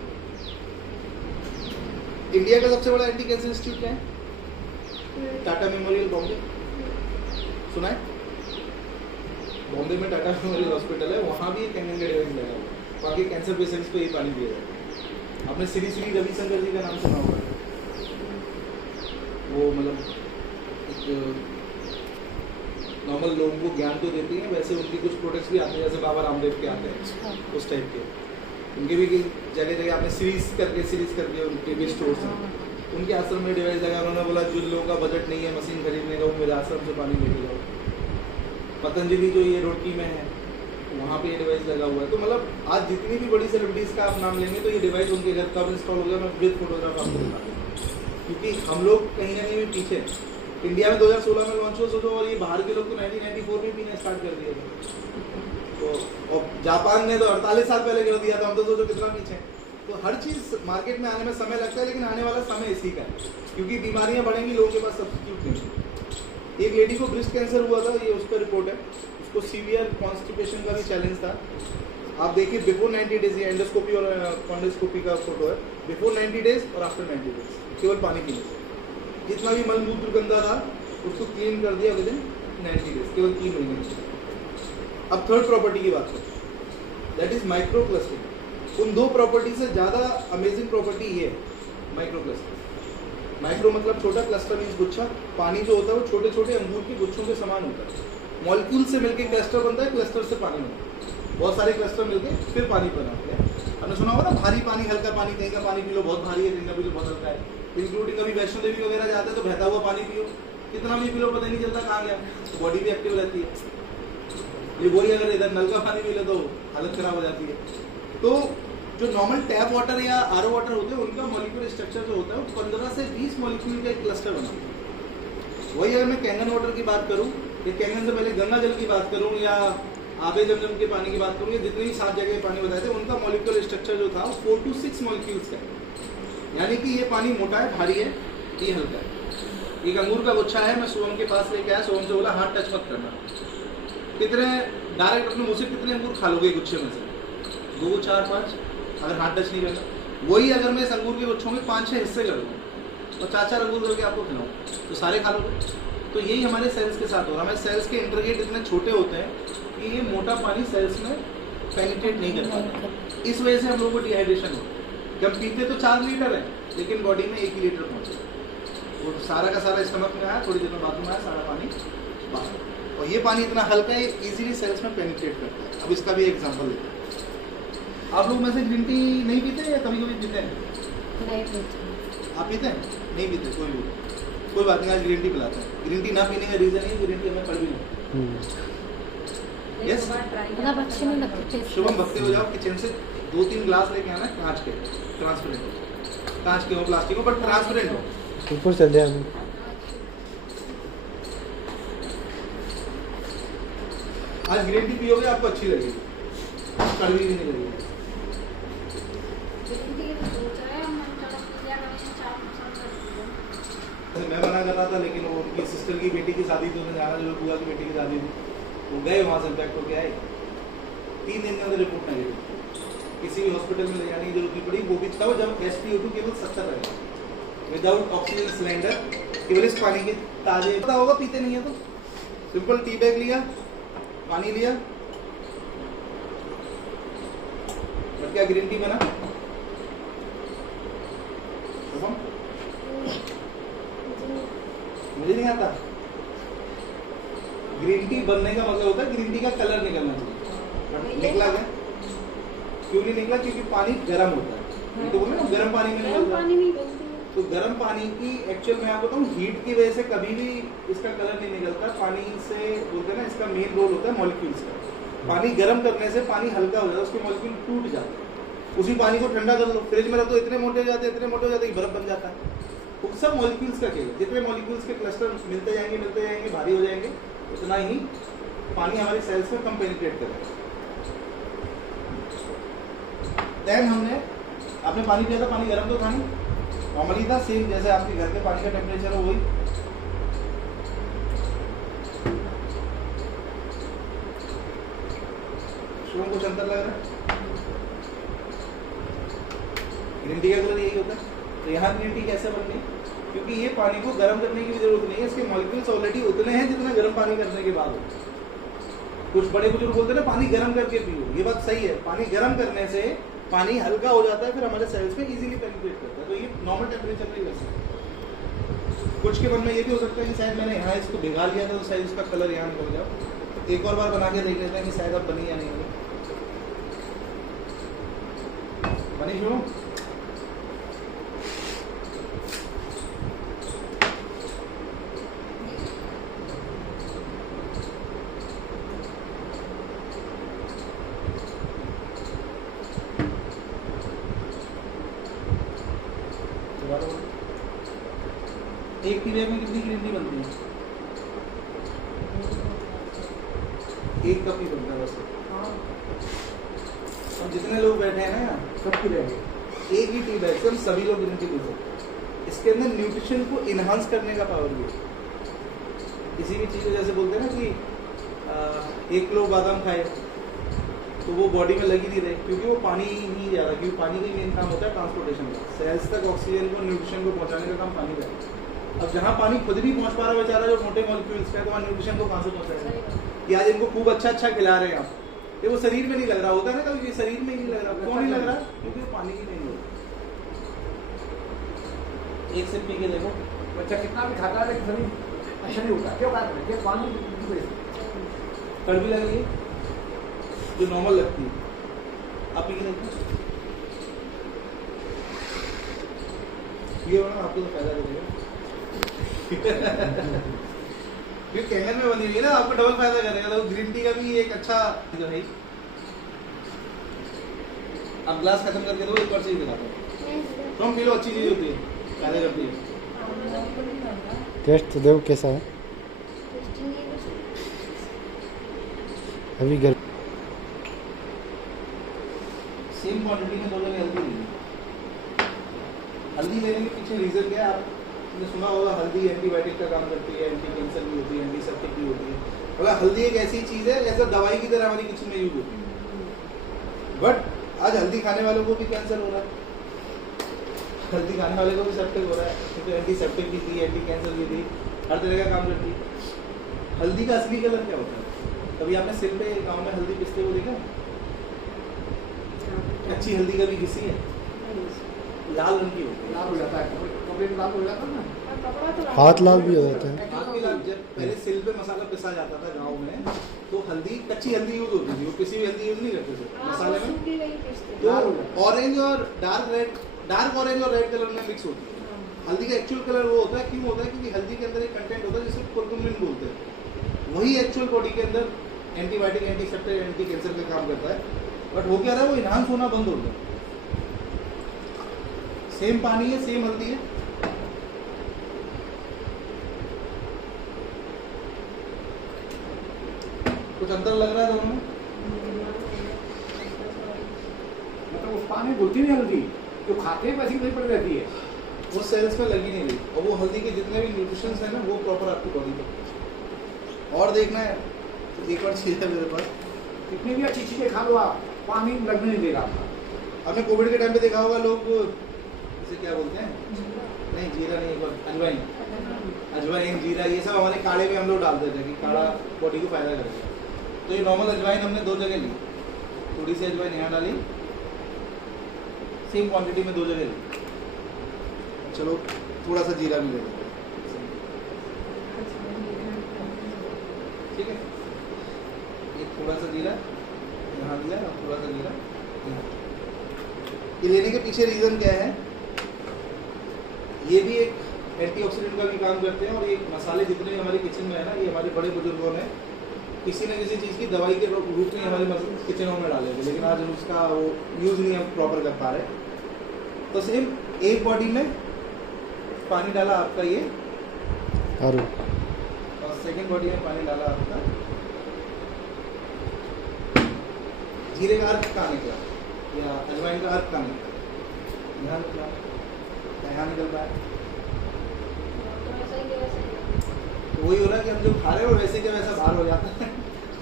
इंडिया का सबसे बड़ा एंटी कैंसर इंस्टीट्यूट क्या है? टाटा मेमोरियल बॉम्बे, सुना है? बॉम्बे में टाटा मेमोरियल हॉस्पिटल है, वहाँ भी कैंगन का डिवाइस लगा हुआ है, वहाँ के कैंसर पेशेंट्स को ये पानी दिया जाता है। आपने श्री श्री रविशंकर जी का नाम सुना होगा, वो मतलब नॉर्मल लोगों को ज्ञान तो देती हैं, वैसे उनके कुछ प्रोडक्ट्स भी आते हैं, जैसे बाबा रामदेव के आते हैं उस टाइप के। उनके भी जगह जगह आपने सीरीज करके उनके भी स्टोर्स हैं, उनके आश्रम में डिवाइस लगा। उन्होंने बोला जिन लोगों का बजट नहीं है मशीन खरीदने का, वो मेरे आश्रम से पानी लेके जाओ। पतंजलि जो ये रोटी में है, वहाँ पे ये डिवाइस लगा हुआ है। तो मतलब आज जितनी भी बड़ी सेलिब्रिटीज़ का आप नाम लेंगे तो ये डिवाइस उनके घर कब इंस्टॉल हो गया, मैं विद फोटोग्राफ आपको दिखा दूँ, क्योंकि हम लोग कहीं ना कहीं पीछे। इंडिया में 2016 में लॉन्च हुआ सोचो, और ये बाहर के लोग तो 1994 में पीना स्टार्ट कर दिया था। तो और जापान ने तो 48 साल पहले कर दिया था, हम तो सोचो कितना पीछे। तो हर चीज़ मार्केट में आने में समय लगता है, लेकिन आने वाला समय इसी का है, क्योंकि बीमारियाँ बढ़ेंगी, लोगों के पास सब्स्टिट्यूट नहीं। एक लेडी को ब्रेस्ट कैंसर हुआ था, ये उस पर रिपोर्ट है, उसको सीवियर कॉन्स्टिपेशन का भी चैलेंज था। आप देखिए बिफोर 90 डेज, ये एंडोस्कोपी और कॉन्डोस्कोपी का फोटो है, बिफोर 90 डेज और आफ्टर 90 डेज, केवल पानी पीने से जितना भी मलमूत्र गंदा था उसको क्लीन कर दिया विदिन 90 डेज, केवल 3 महीने में। अब थर्ड प्रॉपर्टी की बात करें, दैट इज माइक्रो क्लस्टरिंग। उन 2 प्रॉपर्टी से ज़्यादा अमेजिंग प्रॉपर्टी ये है माइक्रो क्लस्टरिंग। माइक्रो मतलब छोटा, क्लस्टर मीन्स गुच्छा। पानी जो होता है वो छोटे छोटे अंगूर के गुच्छों के समान होता है, मॉलिक्यूल से मिलकर क्लस्टर बनता है, क्लस्टर से पानी बनता है, बहुत सारे क्लस्टर मिलकर फिर पानी बनाते हैं। आपने सुना होगा ना, भारी पानी हल्का पानी, कहीं का पानी पी लो बहुत भारी है, कहीं का पी लो बहुत हल्का है। इंक्लूडिंग कभी वैष्णो देवी वगैरह जाते हैं तो बहता हुआ पानी पियो, कितना भी पी लो पता नहीं चलता कहाँ गया, तो बॉडी भी एक्टिव रहती है। ये वही अगर इधर नल का पानी पी लो तो हालत खराब हो जाती है। तो जो नॉर्मल टैप वाटर या आरओ वाटर होते हैं, उनका मॉलिक्यूलर स्ट्रक्चर जो होता है वो 15 से 20 मॉलिक्यूल का एक क्लस्टर बनाता है। वही अगर मैं कैंगन वाटर की बात करूँ, या कैंगन से पहले गंगा जल की बात करूँ, या आबे जमजम के पानी की बात करूँ, या जितने भी 7 जगह पानी बताए थे, उनका मॉलिक्यूलर स्ट्रक्चर जो था वो 4 to 6 मॉलिक्यूल्स का है। यानी कि ये पानी मोटा है, भारी है, ये हल्का है। एक अंगूर का गुच्छा है, मैं सोहम के पास लेके आया, सोहम से बोला हाथ टच मत करना। कितने डायरेक्ट अपने मुझसे कितने अंगूर खा लोगे गुच्छे में से? 2, 4, 5, अगर हाथ टच नहीं करना। वही अगर मैं इस अंगूर के गुच्छों में 5-6 हिस्से कर दूँ और 4-4 अंगूर करके आपको खिलाऊँ तो सारे खा लोगे। तो यही हमारे सेल्स के साथ हो रहा है। हमारे सेल्स के इंटरगेट इतने छोटे होते हैं कि ये मोटा पानी सेल्स में पेनिट्रेट नहीं कर पाता, इस वजह से हम लोगों को डिहाइड्रेशन होता है। जब पीते तो 4 लीटर है, लेकिन बॉडी में 1 ही लीटर पहुँचे, वो सारा का सारा स्टमक में आया, थोड़ी देर में बाथरूम आया, सारा पानी बाहर। और ये पानी इतना हल्का है, इजीली सेल्स में पेनिट्रेट करता है। अब इसका भी एग्जांपल लेते हैं। आप लोग में से ग्रीन टी नहीं पीते या कभी कभी पीते हैं? नहीं पीते। आप पीते हैं? नहीं पीते कोई भी? कोई बात नहीं, आज ग्रीन टी पिलाते हैं। ग्रीन टी ना पीने का रीज़न है ग्रीन टी हमें पड़ भी नहीं। यस, मतलब अच्छे नहीं लगते। शुभम भक्ति हो जाओ, किचन से 2-3 ग्लास लेके आना, कांच के, ट्रांसपेरेंट, कांच के हो प्लास्टिक हो बट ट्रांसपेरेंट हो। ऊपर चले हमें आज ग्रीन टी पियोगे आपको अच्छी लगेगी, कड़वी भी नहीं लगेगी। मैं मना कर रहा था, लेकिन वो उनकी सिस्टर की बेटी की शादी थी, उन्होंने जाना, जो बुआ की बेटी की शादी थी, वो गए वहाँ से इम्पैक्ट होके आए। 3 दिन के अंदर रिपोर्ट नेगेटिव। किसी भी हॉस्पिटल में ले जाने की जरूरत नहीं पड़ी। वो भी तब जब SpO2 केवल 70 रहेगा, विदाउट ऑक्सीजन सिलेंडर, केवल इस पानी के ताजे। पता होगा पीते नहीं है तो सिंपल टी बैग लिया, पानी लिया, बट क्या ग्रीन टी बना? मुझे नहीं आता। ग्रीन टी बनने का मतलब होता है ग्रीन टी का कलर निकलना चाहिए। निकला क्या? क्यों नहीं निकला? क्योंकि पानी गर्म होता है। तो बोले ना गर्म पानी में निकलता है। तो गर्म पानी की एक्चुअल मैं आपको बताऊँ हीट की वजह से कभी भी इसका कलर नहीं निकलता। पानी से बोलते हैं ना इसका मेन रोल होता है मॉलिक्यूल्स का। पानी गर्म करने से पानी हल्का हो जाता है, उसके मॉलिक्यूल टूट जाते हैं। उसी पानी को ठंडा कर लो, फ्रिज में रख दो, इतने मोटे हो जाते हैं, इतने मोटे हो जाते हैं कि बर्फ बन जाता है। वो सब मॉलिक्यूल्स का खेल है। जितने मॉलिक्यूल्स के क्लस्टर मिलते जाएंगे भारी हो जाएंगे, उतना ही पानी हमारे सेल्स में कम पेनिट्रेट करेगा। देन आपने पानी पिया था, पानी गर्म तो था नहीं, नॉर्मली था, सेम जैसे आपके घर के पानी का टेम्परेचर हो वही। शुरू कुछ अंतर लग रहा है? ग्रीन टी का कलर यही होता है। तो यहाँ ग्रीन टी कैसे बन गई? क्योंकि ये पानी को गर्म करने की जरूरत नहीं है, इसके मॉलिक्यूल्स ऑलरेडी उतने हैं जितना गर्म पानी करने के बाद हो। कुछ बड़े बुजुर्ग बोलते हैं ना पानी गर्म करके पियो, ये बात सही है। पानी गर्म करने से पानी हल्का हो जाता है, फिर हमारे सेल्स में इजीली पेनिट्रेट करता है। तो ये नॉर्मल टेम्परेचर में ही वैसे है। कुछ के मन में ये भी हो सकता है कि शायद मैंने यहाँ इसको भिगा लिया था तो शायद उसका कलर यहाँ निकल जाओ। तो एक और बार बना के देख लेते हैं कि शायद अब बनी या नहीं बनी। बनी शुरू? एक टी में कितनी ग्रीन टी बनती है? एक कप ही बनता है वैसे। हम जितने लोग बैठे हैं ना यहाँ सबकी रहेगी, एक ही टी बैग से हम सभी लोग ग्रीन टी पी सकते हैं। इसके अंदर न्यूट्रिशन को इन्हांस करने का पावर भी है। किसी भी चीज़ को जैसे बोलते हैं ना कि 1 किलो बादाम खाए तो वो बॉडी में लगी नहीं रहे, क्योंकि वो पानी ही जा रहा है। क्योंकि पानी का मेन काम होता है ट्रांसपोर्टेशन का। सेल्स तक ऑक्सीजन को न्यूट्रिशन को पहुँचाने का काम पानी का है। अब जहाँ पानी खुद नहीं पहुँच पा रहा बेचारा जो मोटे मॉलिक्यूल्स का है, तो वहाँ न्यूट्रिशन को कहाँ से पहुँचाएगा? कि आज इनको खूब अच्छा खिला रहे हैं आप, ये वो शरीर में नहीं लग रहा होता है ना, कभी शरीर में ही नहीं लग रहा। क्यों नहीं लग रहा? क्योंकि वो पानी ही नहीं होता। एक सिप पी के देखो, बच्चा कितना भी खाता है लेकिन शरीर अच्छा नहीं होता। क्यों खाता है? पानी कड़वी लग रही है जो नॉर्मल लगती है, आप पी के देखो। ये बना आपको तो फायदा करेगा। ये कैनल में बनी हुई है ना, आपको डबल फायदा करेगा। तो ग्रीन टी का भी एक अच्छा जो है। आप ग्लास खत्म करके दो, एक बार से ही दिखाता हूँ। तो हम पी लो, अच्छी चीज होती है, फायदा करती है। टेस्ट तो देखो कैसा है अभी। सेम क्वांटिटी में दोनों ने हल्दी ली। हल्दी लेने के पीछे रीजन क्या है? आपने सुना होगा हल्दी एंटीबायोटिक का काम करती है, एंटी कैंसर भी होती है, एंटीसेप्टिक भी होती है। मतलब हल्दी एक ऐसी चीज है जैसे दवाई की तरह हमारी किचन में यूज होती है। बट आज हल्दी खाने वालों को भी कैंसर हो रहा है, हल्दी खाने वाले को भी सेप्टिक हो रहा है, क्योंकि एंटीसेप्टिक भी थी, एंटी कैंसर भी थी, हर तरह का काम करती है। हल्दी का असली कलर क्या होता है? कभी आपने सिर पे गाँव में हल्दी पिसते हुए देखा? अच्छी हल्दी कभी घिसी है? लाल रंग की होती है, लाल हो जाता है, कपड़े लाल हो जाता है ना, हाथ लाल भी हो जाता है। हाथ भी लाल। जब पहले सिल पे मसाला पिसा जाता था गांव में, तो हल्दी कच्ची हल्दी यूज होती थी, वो पिसी हुई हल्दी यूज नहीं करते थे मसाले में। तो ऑरेंज और डार्क ऑरेंज और रेड कलर में मिक्स होती है। हल्दी का एक्चुअल कलर वो होता है, क्यों होता है? क्योंकि हल्दी के अंदर एक कंटेंट होता है जिसे कुरकुमिन बोलते हैं। वही एक्चुअल बॉडी के अंदर एंटीबायोटिक, एंटीसेप्टिक, एंटी कैंसर का काम करता है। बट वो क्या रहा है, वो इन्हांस होना बंद हो गया। सेम पानी है, सेम हल्दी है, कुछ अंतर लग रहा है दोनों में? मतलब उस पानी घुलती नहीं हल्दी, जो खाते हैं वैसी वही पड़ रहती है, वो सेल्स में लगी नहीं रही। और वो हल्दी के जितने भी न्यूट्रिशंस है ना, वो प्रॉपर आपकी बॉडी पे। और देखना है तो एक और चीज है मेरे पास, कितनी भी अच्छी चीजें खा लो आप, पानी लगने नहीं देगा आपका। आपने कोविड के टाइम पे देखा होगा लोग इसे क्या बोलते हैं, नहीं जीरा नहीं, एक बार अजवाइन, जीरा, ये सब हमारे काढ़े में हम लोग डालते थे कि काढ़ा बॉडी को फायदा करेगा। तो ये नॉर्मल अजवाइन हमने 2 जगह ली, थोड़ी सी अजवाइन यहाँ डाली, सेम क्वांटिटी में 2 जगह ली। चलो थोड़ा सा जीरा भी ले लेते हैं, ठीक है। एक थोड़ा सा जीरा यहाँ दिया और थोड़ा सा जीरा यहाँ। ये लेने के पीछे रीजन क्या है? ये भी एक एंटीऑक्सीडेंट का भी काम करते हैं। और ये मसाले जितने भी हमारे किचन में है ना, ये हमारे बड़े बुजुर्गों ने किसी न किसी चीज़ की दवाई के रूप में हमारे किचनों में डाले थे, लेकिन आज हम उसका वो यूज़ नहीं हम प्रॉपर कर पा रहे। तो सेम एक बॉडी में पानी डाला आपका ये, और सेकेंड बॉडी में पानी डाला आपका जीरे का अर्क कहाँ निकला या अजवाइन का अर्क कहाँ निकला, यहाँ निकला, यहाँ निकल रहा है। तो ऐसा ही है, वैसा ही है। वही हो रहा है कि हम जो खा रहे हैं वो वैसे क्या वैसा बाहर हो जाता है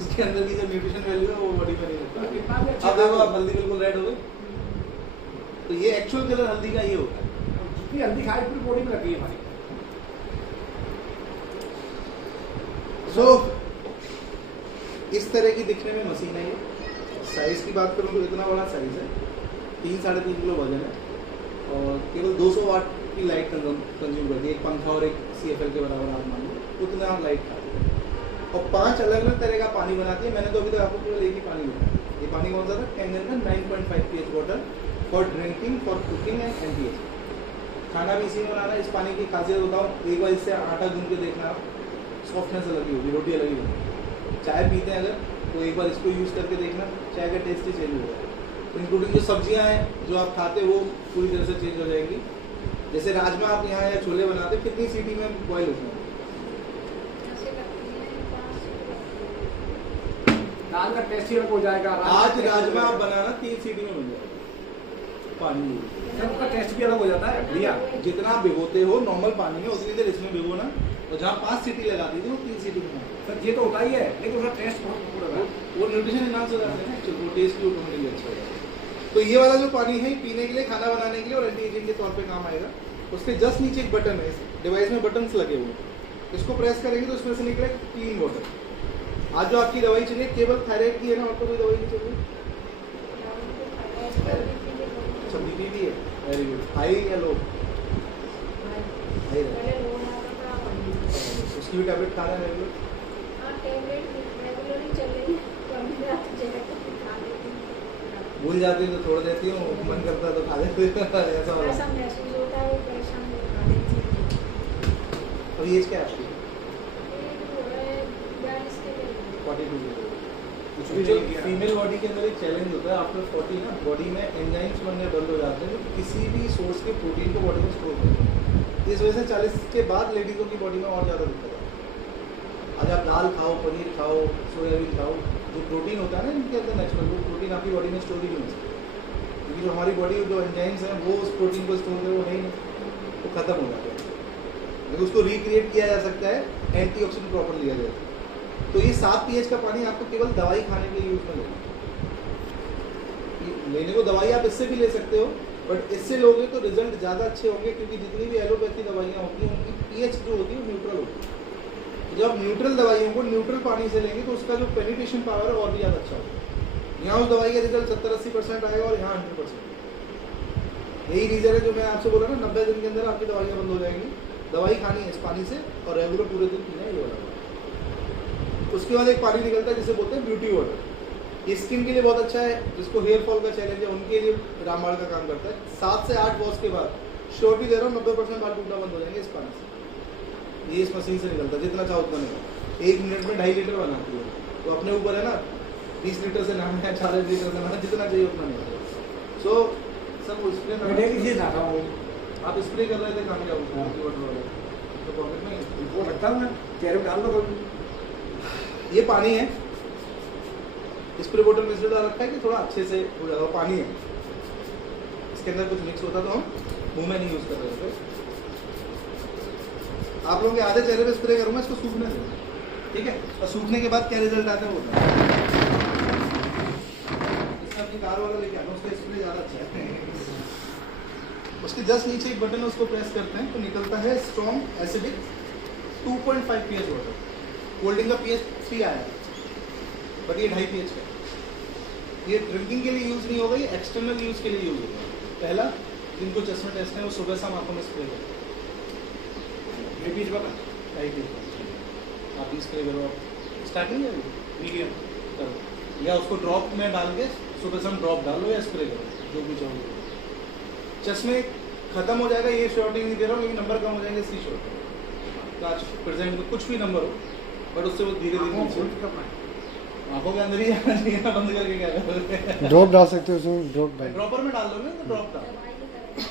उसके अंदर की जो न्यूट्रिशन वैल्यू है वो बॉडी में नहीं लगता। कितना भी अच्छा अब देखो आप हल्दी बिल्कुल रेड हो गई, तो ये एक्चुअल कलर हल्दी का ये होता है। जितनी हल्दी खाई पूरी बॉडी में लगी है हमारी। सो इस तरह की दिखने में मशीन है ये। साइज की बात करूँ तो इतना बड़ा साइज है, 3-3.5 किलो वजन है और केवल 200 वाट की लाइट कंज्यूम करती है। एक पंखा और एक CFL के बराबर आप मान लो उतना आप लाइट खाते हैं। और 5 अलग अलग तरह का पानी बनाती है। मैंने तो अभी तक आपको केवल एक ही पानी बताया। ये पानी कौन सा था? कैंगन का 9.5 pH water for drinking, for cooking and anti-ageing. खाना भी इसी में बनाना है। इस पानी की खासियत बताऊँ, एक बार इससे आटा गूंद के देखना, सॉफ्टनेस अलग ही होगी, रोटी अलग ही होगी। चाय पीते हैं अगर तो एक बार इसको यूज़ करके देखना, चाय का टेस्ट ही चेंज हो जाएगा। इंक्लूडिंग जो सब्जियां हैं जो आप खाते हो वो पूरी तरह से चेंज हो जाएंगी। जैसे राजमा आप यहाँ या छोले बनाते हैं, कितनी सीटी में बॉयल होते हैं? ऐसे करती हैं, 5 सीटी करती हैं। दाल का टेस्ट ही अलग हो जाएगा। आज राजमा आप बनाना 3 सीटी में बन जाएगा। पानी सबका टेस्ट भी अलग हो जाता है भैया। जितना आप भिगोते हो नॉर्मल पानी में उतनी देर इसमें भिगोना, और जहाँ 5 सीटी लगाती थी वो 3 सीटी में। सर ये तो होता ही है, लेकिन उसका टेस्ट बहुत पूरा है। वो न्यूट्रिशन इनहांस हो जाते हैं ना, वो टेस्ट भी ऑटोमेटिकली अच्छा हो जाता है। तो ये वाला जो पानी है पीने के लिए, खाना बनाने के लिए और एंटी एजिंग के तौर पे काम आएगा। उसके जस्ट नीचे एक बटन है, इस डिवाइस में बटन्स लगे हुए हैं। इसको प्रेस करेंगे तो उसमें से निकले क्लीन वाटर। आज जो आपकी दवाई चाहिए केवल थायराइड की है ना, और तो कोई दवाई नहीं चाहिए? अच्छा बीपी भी है, वेरी गुड। हाई या लो? हाई है। पहले लो आता था, उसकी भी टैबलेट खा रहे हैं रेगुलर? हाँ टेबलेट रेगुलर ही चल रही है, कभी रात जगह तो खा लेती हूँ। भूल जाती हूँ तो छोड़ देती हूँ, मन करता है तो खा लेती हूँ ऐसा हो रहा ऐसा है। महसूस होता है, वो परेशान हो खा लेती हूँ। और एज क्या है आपकी? ये जो है 42 के करीब। 42 की। कुछ भी जो नहीं किया। फीमेल बॉडी के अंदर एक चैलेंज होता है, आफ्टर 40 ना बॉडी में एंजाइम्स बनने बंद हो जाते हैं, जो किसी भी सोर्स के प्रोटीन को बॉडी में स्टोर करते हैं। इस वजह से 40 के बाद लेडीज़ों की बॉडी में और ज़्यादा दिक्कत है। आज आप दाल खाओ, पनीर खाओ, सोयाबीन खाओ, जो प्रोटीन होता है ना इनके अंदर नेचुरल, वो प्रोटीन आपकी बॉडी में स्टोर ही नहीं हो सकता, क्योंकि जो हमारी बॉडी जो एंजाइम्स हैं वो उस प्रोटीन को स्टोर करे वो है ही नहीं, वो खत्म हो जाता है। लेकिन उसको रिक्रिएट किया जा सकता है, एंटीऑक्सीडेंट प्रॉपर लिया जाए। तो ये 7 pH का पानी आपको केवल दवाई खाने के लिए यूज में लेने को दवाई आप इससे भी ले सकते हो, बट इससे लोगे तो रिजल्ट ज़्यादा अच्छे होंगे, क्योंकि जितनी भी एलोपैथी दवाइयाँ होती हैं उनकी pH जो होती है न्यूट्रल होती है। तो जब आप न्यूट्रल दवाइयों को न्यूट्रल पानी से लेंगे तो उसका जो पेनिट्रेशन पावर है और भी ज़्यादा अच्छा होगा। यहाँ उस दवाई का रिजल्ट 70-80% आएगा और यहाँ 100%। यही रीज़न है जो मैं आपसे बोला ना, 90 दिन के अंदर आपकी दवाइयाँ बंद हो जाएंगी। दवाई खानी है इस पानी से और रेगुलर पूरे दिन पीना है ये वाला। उसके बाद एक पानी निकलता है जिसे बोलते हैं ब्यूटी वाटर। ये स्किन के लिए बहुत अच्छा है, जिसको हेयर फॉल का चैलेंज है उनके लिए रामबाण का काम करता है। 7 से 8 वॉश के बाद श्योरिटी दे रहा हूँ 90% बाल टूटना बंद हो जाएंगे इस पानी से। ये इस मशीन से निकलता है, जितना चाहो उतना निकलता। 1 मिनट में 2.5 लीटर बनाती है, तो अपने ऊपर है ना 20 लीटर से नहाना है, 40 लीटर से नहाना, जितना चाहिए उतना निकलता। सो सब स्प्रे मैं डेली से नहाता हूँ। आप स्प्रे कर रहे थे कहाँ क्या वाटर वाले तो पॉकेट में वो लगता है ना, चेहरे में डाल दो कभी। ये पानी है, स्प्रे बोतल में इसलिए डाल रखा है कि थोड़ा अच्छे से हो जाएगा। पानी है, इसके अंदर कुछ मिक्स होता तो हम मुंह में नहीं यूज कर रहे थे। आप लोगों के आधे चेहरे पे स्प्रे करूंगा, इसको सूखने देना, ठीक है? और सूखने के बाद क्या रिजल्ट आता है वो बताएं। इसमें अपनी कार वाला लेके आना, उसका स्प्रे ज़्यादा अच्छा है। उसके जस्ट नीचे एक बटन है, उसको प्रेस करते हैं तो निकलता है strong acidic 2.5 pH water. Cold drink का pH 3 आया है, बट ये 2.5 pH का। ये ड्रिंकिंग के लिए यूज़ नहीं होगा, ये एक्सटर्नल यूज़ के लिए यूज़ होगा। पहला, जिनको चश्मे टेस्ट है वो सुबह शाम आंखों में स्प्रे करें। ये बीच बता 2.5 pH आप स्प्रे करो, आप स्टार्टिंग है मीडियम करो, या उसको ड्रॉप में डाल के सुबह शाम ड्रॉप डालो या स्प्रे करो, जो भी चाहो। चश्मे खत्म हो जाएगा, ये श्योरिटी नहीं दे रहा हूँ, लेकिन नंबर कम हो जाएंगे इसकी श्योरिटी। काश प्रेजेंट में कुछ भी नंबर हो, बट उससे वो धीरे धीरे आंखों के अंदर ही जाना चाहिए ना, बंद करके क्या करोगे? ड्रॉप डाल सकते हो उसमें, ड्रॉप डाल, ड्रॉपर में डाल लोगे तो ड्रॉप डाल,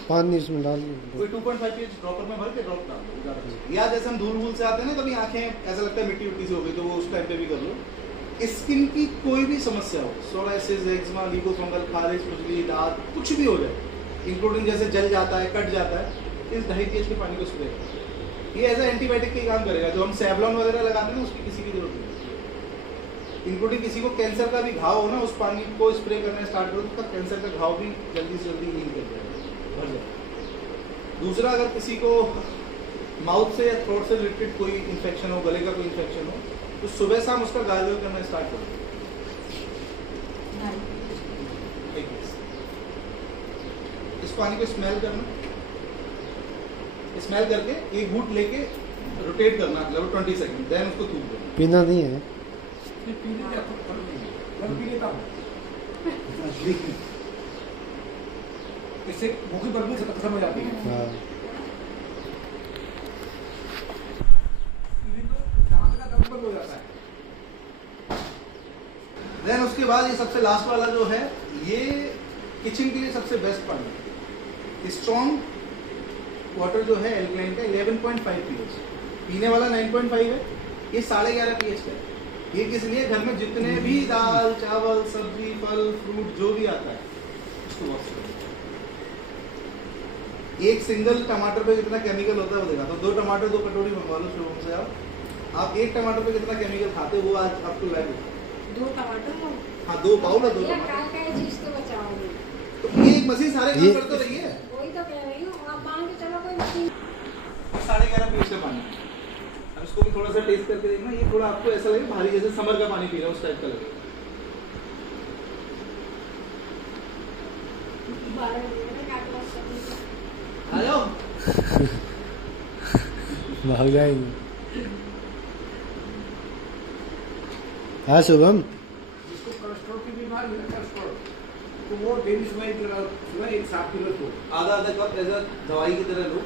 पानी इसमें डाल कोई 2.5 pH ड्रॉपर में भर के ड्रॉप डाल दो ज़्यादा अच्छा। या जैसे हम धूल वूल से आते हैं ना, कभी आंखें ऐसा लगता है मिट्टी उट्टी से हो गई, तो वो उस टाइम पे भी कर लो। स्किन की कोई भी समस्या हो, सोराइसिस, एक्जिमा, लीकोफंगल, खारिज, खुजली, दाद, कुछ भी हो जाए, इंक्लूडिंग जैसे जल जाता है, कट जाता है, इस 2.5 pH के पानी को स्प्रे करो। ये एज एंटीबायोटिक के काम करेगा। जो हम सेवलॉन वगैरह लगाते हैं ना, उसकी किसी की जरूरत नहीं, इंक्लूडिंग किसी को कैंसर का भी घाव हो ना, उस पानी को स्प्रे करना स्टार्ट करो तो कैंसर का घाव भी जल्दी से जल्दी हील कर जाएगा, भर जाएगा। दूसरा, अगर किसी को माउथ से या थ्रोट से रिलेटेड कोई इन्फेक्शन हो, गले का कोई इन्फेक्शन हो, तो सुबह शाम उसका गार्गल करना स्टार्ट करो। इस पानी को स्मेल करना, स्मेल करके एक घूंट लेके रोटेट करना लगभग 20 सेकंड, देन उसको थूक देना। पीना नहीं है, इससे मुंह की बदबू से खत्म हो जाती है। हाँ। हो जाता है। देन उसके बाद ये सबसे लास्ट वाला जो है, ये किचन के लिए सबसे बेस्ट पानी है। स्ट्रॉन्ग वाटर जो है एल्कलाइन का 11.5 pH, पीने वाला 9.5 है, ये 11.5 pH का है। ये किस लिए? घर में जितने भी दाल, चावल, सब्जी, फल, फ्रूट जो भी आता है उसको वॉश करो। एक सिंगल टमाटर पे कितना केमिकल होता है वो देखा, तो 2 टमाटर 2 कटोरी मंगवा लो शोरूम से। आप 1 टमाटर पे कितना केमिकल खाते हो वो आज आपको लाइव होगा। 2 टमाटर हो, हाँ 2 बाउल है, 2 या टमाटर। काय चीज तो बचाओगे। तो ये एक मशीन सारे काम करते रही है। वही तो कह रही हूँ, आप मान के चलो कोई मशीन 11.5 pH का पानी। अब इसको भी थोड़ा सा टेस्ट करके देखना, ये थोड़ा आपको ऐसा लगेगा भारी, जैसे समर का पानी पी रहा है उस टाइप का लगेगा। 12 मिनट में काट वाश करनी है। आ जाओ। भाग जाएंगे। हाँ शुभम, जिसको कोलेस्ट्रॉल की बीमारी है, कोलेस्ट्रॉल, तो वो डेली सुबह 1 7 किलो तो आधा कप ऐसा दवाई की तरह लो।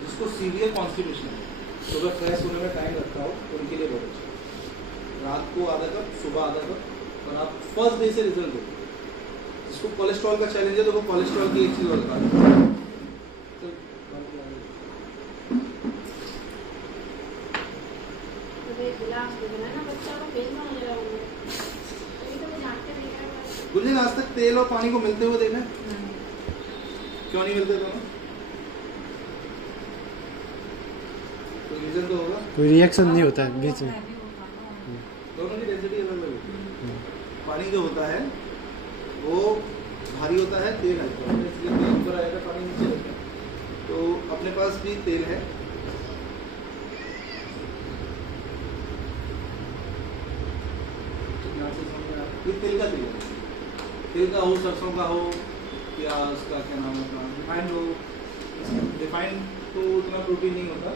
जिसको सीवियर कॉन्स्टिपेशन है, सुबह फ्रेश होने में टाइम लगता हो, उनके लिए बहुत अच्छा। रात को आधा कप, सुबह आधा कप, और आप फर्स्ट डे से रिजल्ट दो। जिसको कोलेस्ट्रॉल का चैलेंज है, तो वो कोलेस्ट्रॉल की एक चीज़ और बता दें। गिलास दे देना ना, बच्चा को फेल ना हो जाए। अभी तो वो जानते नहीं है। गुंजन, आज तक तेल और पानी को मिलते हुए देखा? क्यों नहीं मिलते दोनों? कोई रीजन तो होगा। कोई रिएक्शन नहीं होता है बीच में। दोनों की डेंसिटी अलग अलग होती है। पानी जो होता है वो भारी होता है, तेल हल्का होता है, इसलिए तेल ऊपर आएगा, पानी नीचे रहता है। तो अपने पास भी तेल है, ये तेल का तेल है। तेल का हो, सरसों का हो, या उसका क्या नाम है अपना रिफाइंड हो। रिफाइंड तो उतना प्रोटीन नहीं होता,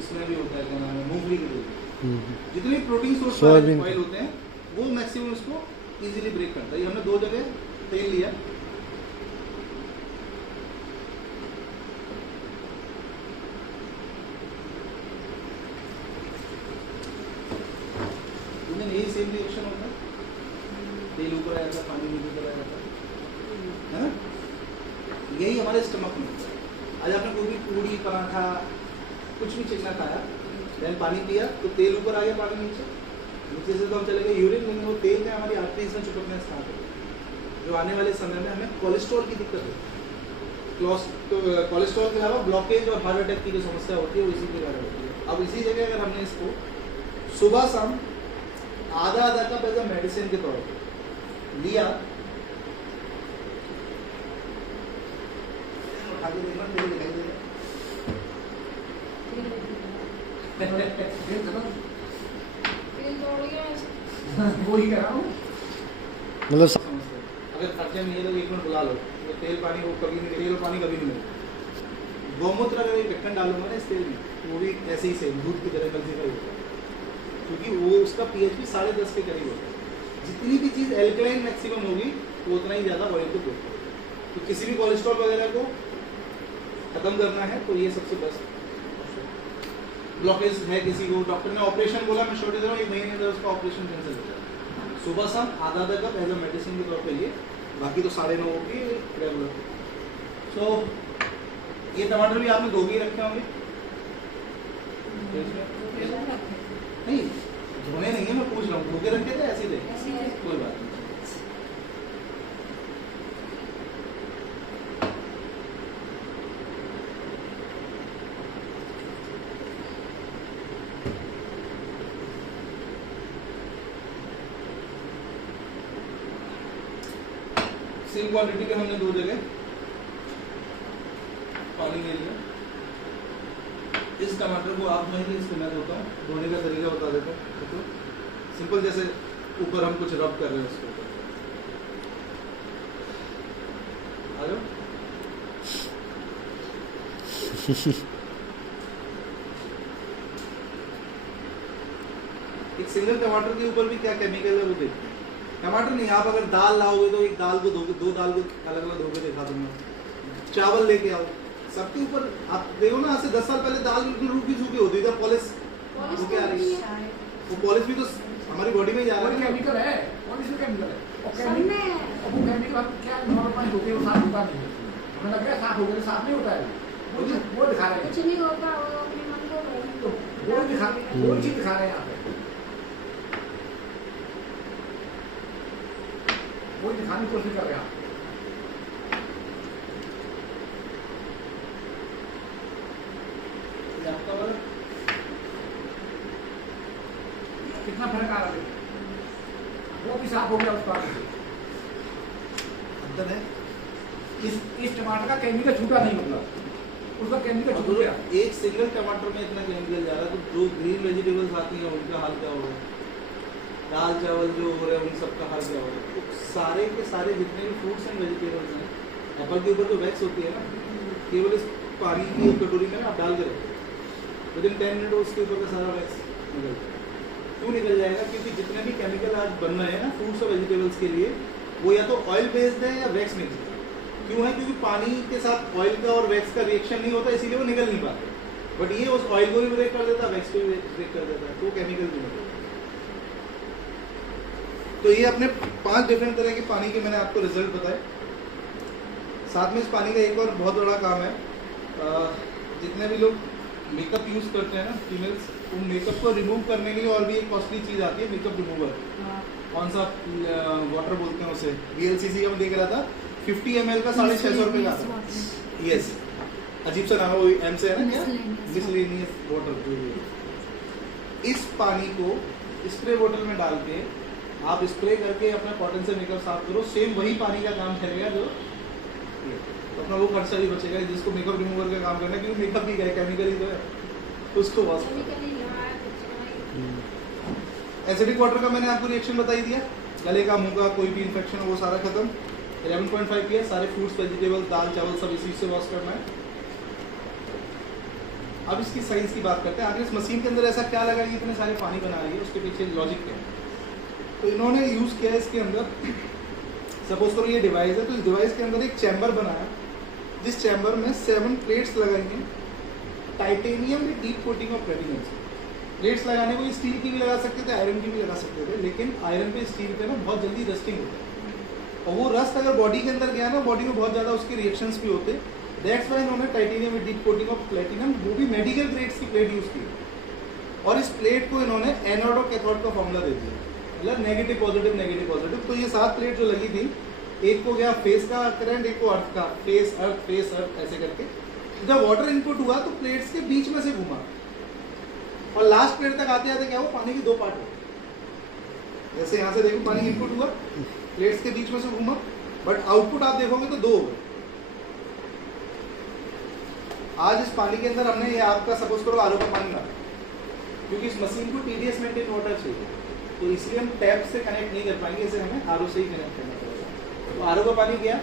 इसमें भी होता है क्या नाम है मूंगफली के तेल। जितने प्रोटीन सोर्स ऑयल होते हैं वो मैक्सिमम इसको इजीली ब्रेक करता है। ये हमने 2 जगह तेल लिया, यही सेम रिएक्शन होता है। तेल ऊपर आया था, पानी नीचे चला जाता है ना। यही हमारे स्टमक में होता है। आज आपने कोई भी पूड़ी, पराठा, कुछ भी चिकना खाया, देन पानी पिया, तो तेल ऊपर आ गया, पानी नीचे से तो हम चले गए यूरिन, लेकिन वो तेल में हमारी आर्टरीज में चिपकना स्टार्ट हो गया, जो आने वाले समय में हमें कोलेस्ट्रॉल की दिक्कत होती है। तो कोलेस्ट्रॉल के अलावा ब्लॉकेज और हार्ट अटैक की जो समस्या होती है वो इसी के कारण होती है। अब इसी जगह अगर हमने इसको सुबह शाम आधा कप एज अ मेडिसिन के तौर पर लिया, उठा के देखना, तेल दिखाई देगा। तेल तोड़ गया वो ही कह रहा हूँ। मतलब अगर खर्चे में ये तो 1 मिनट बुला लो, तो तेल पानी वो कभी नहीं, तेल और पानी कभी नहीं मिलेगा। गौमूत्र अगर एक ढक्कन डालूंगा ना इस तेल में, वो भी ऐसे ही सेम दूध की तरह गलती होता है, क्योंकि वो उसका pH भी 10.5 के करीब होता है। जितनी भी चीज़ एल्कलाइन मैक्सिमम होगी, वो उतना ही ज़्यादा ऑयल को ब्रेक करेगा। तो किसी भी कोलेस्ट्रॉल वगैरह को खत्म करना है तो ये सबसे बेस्ट ब्लॉकेज है। किसी को डॉक्टर ने ऑपरेशन बोला, मैं छोड़ दे रहा हूँ, 1 महीने में उसका ऑपरेशन कैंसिल हो जाए। सुबह शाम आधा कप एज अ मेडिसिन के तौर पे लिए, बाकी तो 9:30 की रेगुलर। सो ये टमाटर भी आपने धो के रखे होंगे? नहीं धोने नहीं है, मैं पूछ रहा हूँ, धो के रखे थे ऐसे थे? कोई बात नहीं। सेम क्वांटिटी के हमने 2 जगह पानी ले लिया। इस टमाटर को आप नहीं इसके मैं धोता हूँ, धोने का तरीका बता देता हूँ। तो सिंपल, जैसे ऊपर हम कुछ रब कर रहे हैं उसके ऊपर। आ जाओ। एक सिंगल टमाटर के ऊपर भी क्या केमिकल है वो देखते हैं। टमाटर नहीं, आप अगर दाल लाओगे तो एक दाल को धो के, 2 दाल को अलग अलग धो के दिखा दूंगा। चावल लेके आओ, सबके ऊपर आप देखो ना, आज से 10 साल पहले दाल बिल्कुल रूखी सूखी होती थी, पॉलिश होके आ रही है। वो पॉलिश भी तो हमारी बॉडी में जा रहा है, केमिकल है, पॉलिश में केमिकल है। और सब में वो केमिकल हम क्या नॉर्मल पानी होते हैं, वो साफ होता नहीं है। हमें लग रहा है साफ हो गया, साफ नहीं होता है। वो दिखा रहे हैं, कुछ नहीं होगा, वो अपने मन को तो वो दिखा, वो चीज दिखा रहे हैं यहाँ पे, वो दिखाने की कोशिश कर रहे हैं आप। आपका वाला कितना फर्क आ रहा है, वो भी साफ हो गया उस पानी से। अंतर है। इस टमाटर का केमिकल छूटा नहीं, मतलब उसका केमिकल छूट गया। एक सिंगल टमाटर में इतना केमिकल जा रहा है, तो जो ग्रीन वेजिटेबल्स आती हैं उनका हाल क्या होगा? दाल चावल जो हो रहे हैं उन सबका हाल क्या होगा? तो सारे के सारे जितने भी फ्रूट्स एंड वेजिटेबल्स हैं, एप्पल के ऊपर जो वैक्स होती है ना, केवल इस पानी की एक कटोरी में आप डाल के रखें, विदिन 10 मिनट उसके ऊपर का सारा वैक्स निकल जाएगा। क्यों निकल जाएगा? क्योंकि जितने भी केमिकल आज बन रहे हैं ना फ्रूट्स और वेजिटेबल्स के लिए, वो या तो ऑयल बेस्ड है या वैक्स मिक्स है। क्यों है? क्योंकि पानी के साथ ऑयल का और वैक्स का रिएक्शन नहीं होता, इसीलिए वो निकल नहीं पाते। बट ये उस ऑयल को भी ब्रेक कर देता है, वैक्स को भी ब्रेक कर देता है, तो केमिकल भी निकलता है। तो ये अपने 5 डिफरेंट तरह के पानी के मैंने आपको रिजल्ट बताए। साथ में इस पानी का एक और बहुत बड़ा काम है, जितने भी लोग मेकअप यूज करते हैं ना फीमेल्स, वो मेकअप को रिमूव करने के लिए और भी एक कॉस्टली चीज आती है, मेकअप रिमूवर। कौन सा वाटर बोलते हैं उसे, VLCC का मैं देख रहा था, 50 ml का 650 रुपये का आता है। यस, अजीब सा नाम है, वो एम से है ना, क्या मिसलेनियस वाटर। इस पानी को स्प्रे बोतल में डाल के आप स्प्रे करके अपना कॉटन से मेकअप साफ करो, सेम वही पानी का काम करेगा जो तो अपना वो खर्चा भी बचेगा। जिसको मेकअप रिमूवर का काम करना है, क्योंकि मेकअप भी है, केमिकल ही तो है, तो उसको वॉश। एसिडिक वाटर का मैंने आपको रिएक्शन बता ही दिया, गले का मुंह का कोई भी इन्फेक्शन हो वो सारा खत्म। 11.5 किया, सारे फ्रूट्स वेजिटेबल्स दाल चावल सब इसी से वॉश करना है। अब इसकी साइंस की बात करते हैं। आगे इस मशीन के अंदर ऐसा क्या लगा कि इतने सारे पानी बना रही है, उसके पीछे लॉजिक क्या है? तो इन्होंने यूज़ किया है इसके अंदर, सपोज करो ये डिवाइस है, तो इस डिवाइस के अंदर एक चैम्बर बनाया, जिस चैम्बर में 7 प्लेट्स लगाई हैं टाइटेनियम में डीप कोटिंग ऑफ प्लेटिनम से। प्लेट्स लगाने को स्टील की भी लगा सकते थे, आयरन की भी लगा सकते थे, लेकिन आयरन पे स्टील पे ना बहुत जल्दी रस्टिंग होता है, और वो रस्ट अगर बॉडी के अंदर गया ना, बॉडी में बहुत ज़्यादा उसके रिएक्शंस भी होते। दैट्स वाई इन्होंने टाइटेनियम में डीप कोटिंग ऑफ प्लेटिनम, वो भी मेडिकल ग्रेड्स की प्लेट यूज़ की, और इस प्लेट को इन्होंने एनोड और कैथोड का फॉर्मूला दे दिया, मतलब नेगेटिव पॉजिटिव नेगेटिव पॉजिटिव। तो ये 7 प्लेट जो लगी थी, एक को गया फेस का करंट, एक को अर्थ का, फेस अर्थ ऐसे करके। जब वाटर इनपुट हुआ तो प्लेट्स के बीच में से घूमा, और लास्ट प्लेट तक आते आते क्या हुआ, पानी की 2 पार्ट हो। जैसे यहाँ से देखो पानी इनपुट हुआ, प्लेट्स के बीच में से घूमा, बट आउटपुट आप देखोगे तो 2 हो गए। आज इस पानी के अंदर हमने ये आपका सपोज करो आरओ का पानी डाला, क्योंकि इस मशीन को TDS मेंटेन वाटर चाहिए, तो इसलिए हम टैप से कनेक्ट नहीं कर पाएंगे, इसे हमें आरओ से ही कनेक्ट करना पड़ेगा। तो आरओ का पानी गया,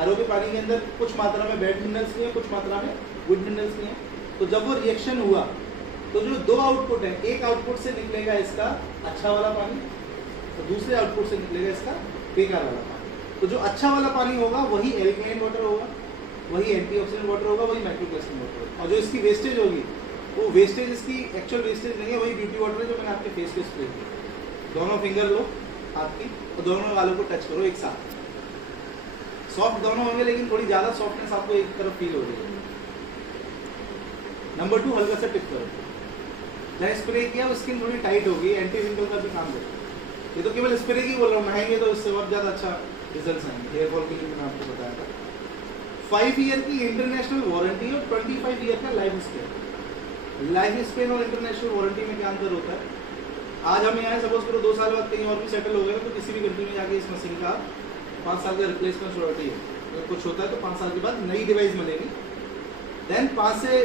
आरओ के पानी के अंदर कुछ मात्रा में बैड मिनरल्स भी है, कुछ मात्रा में गुड मिनरल्स भी हैं। तो जब वो रिएक्शन हुआ तो जो 2 आउटपुट है, एक आउटपुट से निकलेगा इसका अच्छा वाला पानी, तो दूसरे आउटपुट से निकलेगा इसका बेकार वाला पानी। तो जो अच्छा वाला पानी होगा वही एल्कलाइन वाटर होगा, वही एंटीऑक्सीडेंट वाटर होगा, वही माइक्रोप्लास्टिक वाटर होगा। और जो इसकी वेस्टेज होगी वो वेस्टेज इसकी एक्चुअल वेस्टेज नहीं है, वही ब्यूटी वाटर है जो मैंने आपके फेस पे स्प्रे किया। दोनों फिंगर लो हाथ की और दोनों वालों को टच करो एक साथ। सॉफ्ट दोनों होंगे लेकिन थोड़ी ज़्यादा सॉफ्टनेस आपको एक तरफ फील हो रही है। नंबर 2, हल्का सा टिप करो। जहाँ स्प्रे किया वो स्किन थोड़ी टाइट होगी, एंटी रिंकल का भी काम करता है। ये तो केवल स्प्रे की बोल रहा हूँ, नहाएंगे तो इससे और ज़्यादा अच्छा रिजल्ट आएंगे। हेयर फॉल के लिए मैंने आपको बताया था। 5 ईयर की इंटरनेशनल वारंटी और 25 ईयर का लाइफ स्पेन। लाइफ स्पेन और इंटरनेशनल वारंटी में क्या अंतर होता है? आज हम यहाँ सपोज करो 2 साल बाद कहीं और भी सेटल हो गए तो किसी भी कंट्री में जाके इस मशीन का 5 साल का रिप्लेसमेंट वारंटी है। अगर कुछ होता है तो 5 साल के बाद नई डिवाइस मिलेगी। देन 5 से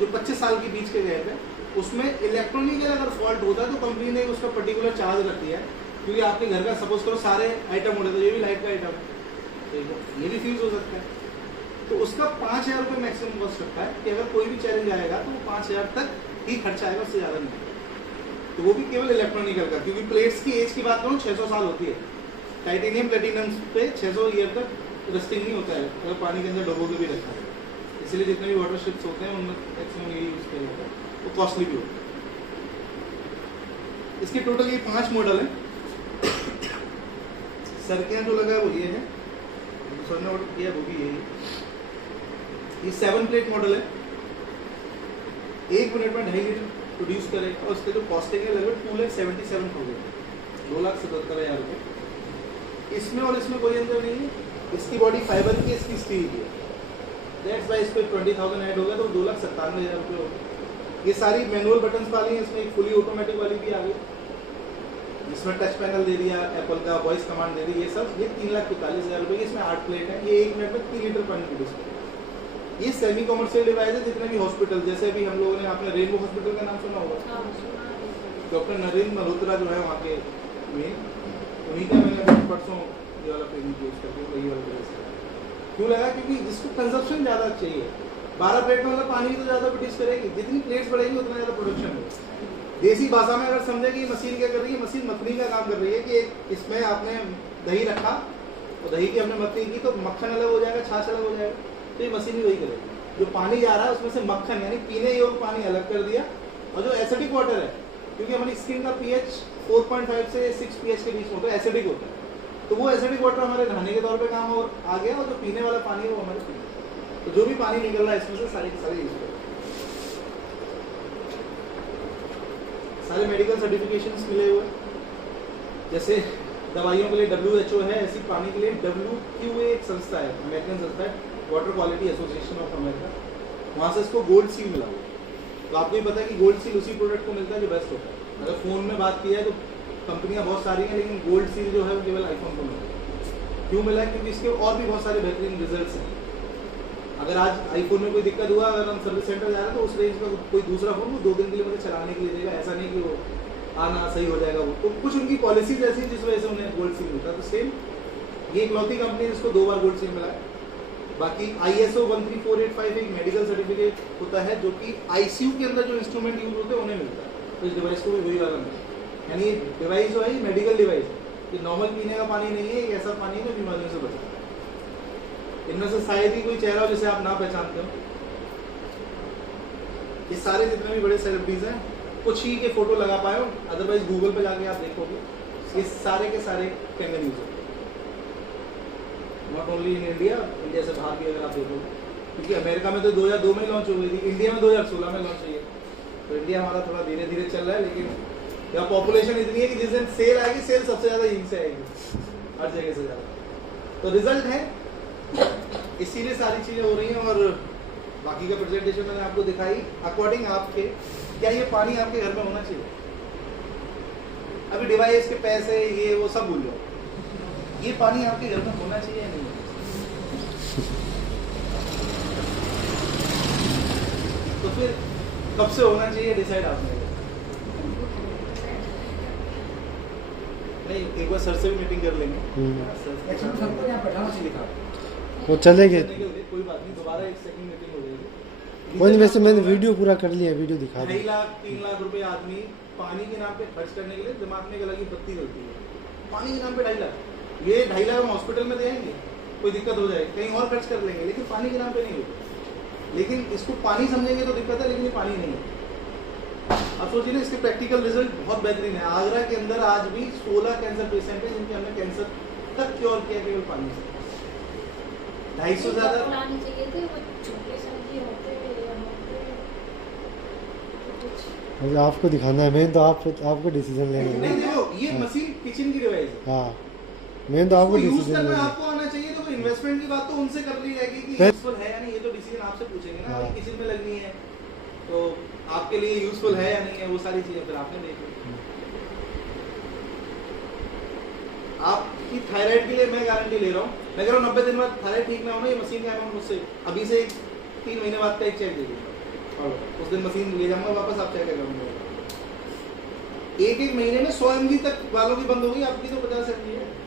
जो 25 साल के बीच के गए थे उसमें इलेक्ट्रॉनिकल अगर फॉल्ट होता है तो कंपनी ने उसका पर्टिकुलर चार्ज रख दिया है, क्योंकि आपके घर का सपोज करो सारे आइटम हो रहे थे, ये भी लाइट का आइटम है, ये भी फ्यूज हो सकता है, तो उसका 5,000 रुपये मैक्सिमम कॉस्ट रखता है कि अगर कोई भी चैलेंज आएगा तो वो 5,000 तक ही खर्चा आएगा, उससे ज़्यादा नहीं। तो वो भी केवल इलेक्ट्रॉनिकल का, क्योंकि प्लेट्स की एज की बात करूँ 600 साल होती है। टाइटेनियम प्लेटिनम पे 600 ईयर तक रस्टिंग नहीं होता है अगर पानी के अंदर डुबो के भी रखा है। इसलिए जितने भी वाटर शिप्स होते हैं उनमें मैक्सिमम यही यूज़ किया जाता है, वो कॉस्टली भी होता है। इसके टोटल ये 5 मॉडल हैं। सर्कियाँ जो लगा है वो ये है, दूसरा ने ऑर्डर किया वो भी यही है। ये 7 प्लेट मॉडल है, 1 मिनट में 2.5 लीटर प्रोड्यूस करेगा और उसका जो कॉस्टिंग है लगभग 2,77,000, 2,77,000 रुपये। इसमें और इसमें कोई अंतर नहीं है, इसकी बॉडी फाइबर की, इसकी स्टील की है। दैट्स वाई इस पर 20,000 ऐड हो गया तो 2,97,000 रुपये हो गए। ये सारी मैनुअल बटन्स वाली हैं, इसमें एक फुली ऑटोमेटिक वाली भी आ गई जिसमें टच पैनल दे दिया, एप्पल का वॉइस कमांड दे दी, ये सब। ये 3,45,000 रुपये की, इसमें 8 प्लेट है। ये 1 मिनट में 3 लीटर पानी प्रोड्यूस करेगा। ये सेमी कमर्शियल डिवाइस है। जितने भी हॉस्पिटल, जैसे अभी हम लोगों ने, आपने रेनबो हॉस्पिटल का नाम सुना होगा, डॉक्टर नरेंद्र मल्होत्रा जो है वहाँ के में, उन्हीं का मैंने परसों ये वाला पेमेंट यूज करके वही वाला डिवाइस क्यों लगा, क्योंकि जिसको कंजप्शन ज़्यादा चाहिए, 12 प्लेट में मतलब पानी तो ज़्यादा प्रोड्यूस करेगी, जितनी प्लेट्स बढ़ेगी उतना ज़्यादा प्रोडक्शन होगा। देसी भाषा में अगर समझे कि ये मशीन क्या कर रही है, मशीन मथनी का काम कर रही है कि इसमें आपने दही रखा और दही की हमने मथनी की तो मक्खन अलग हो जाएगा, छाछ अलग हो जाएगा, तो ये मशीन ही वही करेगी। जो पानी जा रहा है उसमें से मक्खन यानी पीने योग्य पानी अलग कर दिया, और जो एसिडिक वाटर है, क्योंकि हमारी स्किन का pH 4.5 से 6 pH के बीच में होता है, एसिडिक होता है, तो वो एसिडिक वाटर हमारे नहाने के तौर पे काम आ गया, और जो पीने वाला पानी है वो हमारे पीने। तो जो भी पानी निकल रहा है इसमें से सारे के सारे यूज करें। सारे मेडिकल सर्टिफिकेशंस मिले हुए, जैसे दवाइयों के लिए WHO है, ऐसी पानी के लिए WQA एक संस्था है, अमेरिकन संस्था है, water quality association of America, वहाँ से इसको गोल्ड सील मिला हुआ है। तो आपको ही पता है कि गोल्ड सील उसी प्रोडक्ट को मिलता है जो बेस्ट होता है। अगर फ़ोन में बात की है तो कंपनियां बहुत सारी हैं, लेकिन गोल्ड सील जो है वो केवल आईफोन को मिला है। क्यों मिला है? क्योंकि इसके और भी बहुत सारे बेहतरीन रिजल्ट्स हैं। अगर आज आईफोन में कोई दिक्कत हुआ, अगर हम सर्विस सेंटर जा रहे हैं तो उस रेंज का कोई दूसरा फोन वो 2 दिन के लिए मुझे चलाने के लिए देगा, ऐसा नहीं कि वो आना सही हो जाएगा। वो तो कुछ उनकी पॉलिसीज ऐसी जिस वजह से उन्हें गोल्ड सील मिलता है। तो सेम ये इकलौती कंपनी जिसको 2 बार गोल्ड सील मिला है। बाकी ISO 13485 एक मेडिकल सर्टिफिकेट होता है जो कि ICU के अंदर जो इंस्ट्रूमेंट यूज होते हैं उन्हें मिलता है। तो इस डिवाइस को भी वही वाला मिलता है, यानी डिवाइस जो है मेडिकल डिवाइस है, ये नॉर्मल पीने का पानी नहीं है, ये ऐसा पानी है जो बीमारियों से बचता है। इनमें से शायद ही कोई चेहरा हो जिसे आप ना पहचानते हो। ये सारे जितने भी बड़े सेलिब्रिटीज हैं कुछ ही के फोटो लगा पाए हो, अदरवाइज गूगल पे जाके आप देखोगे ये सारे के सारे कैंगन यूज होते हैं। Not only in India, India से बाहर भी अगर आप देखोगे, क्योंकि अमेरिका में तो 2002 में लॉन्च हो गई थी, इंडिया में 2016 में लॉन्च हुई है। तो इंडिया हमारा थोड़ा धीरे धीरे चल रहा है, लेकिन यहाँ पॉपुलेशन इतनी है कि जिस दिन सेल आएगी, सेल सबसे ज़्यादा यहीं से आएगी, हर जगह से ज़्यादा। तो रिजल्ट है, इसीलिए सारी चीज़ें हो रही हैं। और बाकी का प्रेजेंटेशन मैंने आपको दिखाई अकॉर्डिंग आपके, क्या ये पानी आपके घर में होना चाहिए? अभी डिवाइस के पैसे ये वो सब भूल जाओ, ये पानी आपके घर में होना चाहिए या नहीं? तो फिर कब से होना चाहिए डिसाइड आपने? नहीं, एक बार सर से भी मीटिंग कर लेंगे। एक्चुअली सबको यहाँ बैठाना चाहिए था, वो चलेंगे, कोई बात नहीं, दोबारा एक सेकंड मीटिंग हो जाएगी। कोई नहीं, वैसे मैंने वीडियो पूरा कर लिया, वीडियो दिखा 2.5 दी। लाख 3 लाख रुपए आदमी पानी के नाम पे खर्च करने के लिए दिमाग में एक अलग ही बत्ती जलती है। पानी के नाम पे 2.5 लाख, ये 2.5 लाख हम हॉस्पिटल में देंगे, कोई दिक्कत हो जाए, कहीं और खर्च कर लेंगे, लेकिन पानी के नाम पे नहीं होगा। लेकिन इसको पानी समझेंगे तो दिक्कत है, लेकिन ये पानी नहीं है। अब सोचिए ना, इसके प्रैक्टिकल रिजल्ट बहुत बेहतरीन है। आगरा के अंदर आज भी 16 कैंसर पेशेंट है जिनके हमने कैंसर तक क्योर किया केवल पानी से। 250 से ज्यादा लानी चाहिए थे, वो छोटे सब्जी होते अभी आपको दिखाना है, मेन तो आपको डिसीजन लेना नहीं। है। देखो ये मशीन किचन की डिवाइस है, हाँ, मेन तो आपको यूज डिसीजन करना लेना है। आपको आना चाहिए। तो इन्वेस्टमेंट की बात तो उनसे कर ली जाएगी कि फिर- यूजफुल है या नहीं, ये तो डिसीजन आपसे पूछेंगे ना। हाँ। किचन में लगनी है तो आपके लिए यूजफुल है या नहीं है, वो सारी चीजें फिर आपने देखी। आपकी थायराइड के लिए मैं गारंटी ले रहा हूँ, मैं कह रहा हूँ 90 दिन बाद थायराइड ठीक ना होना, ये मशीन का अमाउंट मुझसे अभी से 3 महीने बाद का एक चेक दे दूंगा, और उस दिन मशीन ले जाऊंगा वापस, आप चेक करूंगा। एक महीने में 100 mg तक वालों की बंद होगी, आपकी तो 50 mg है।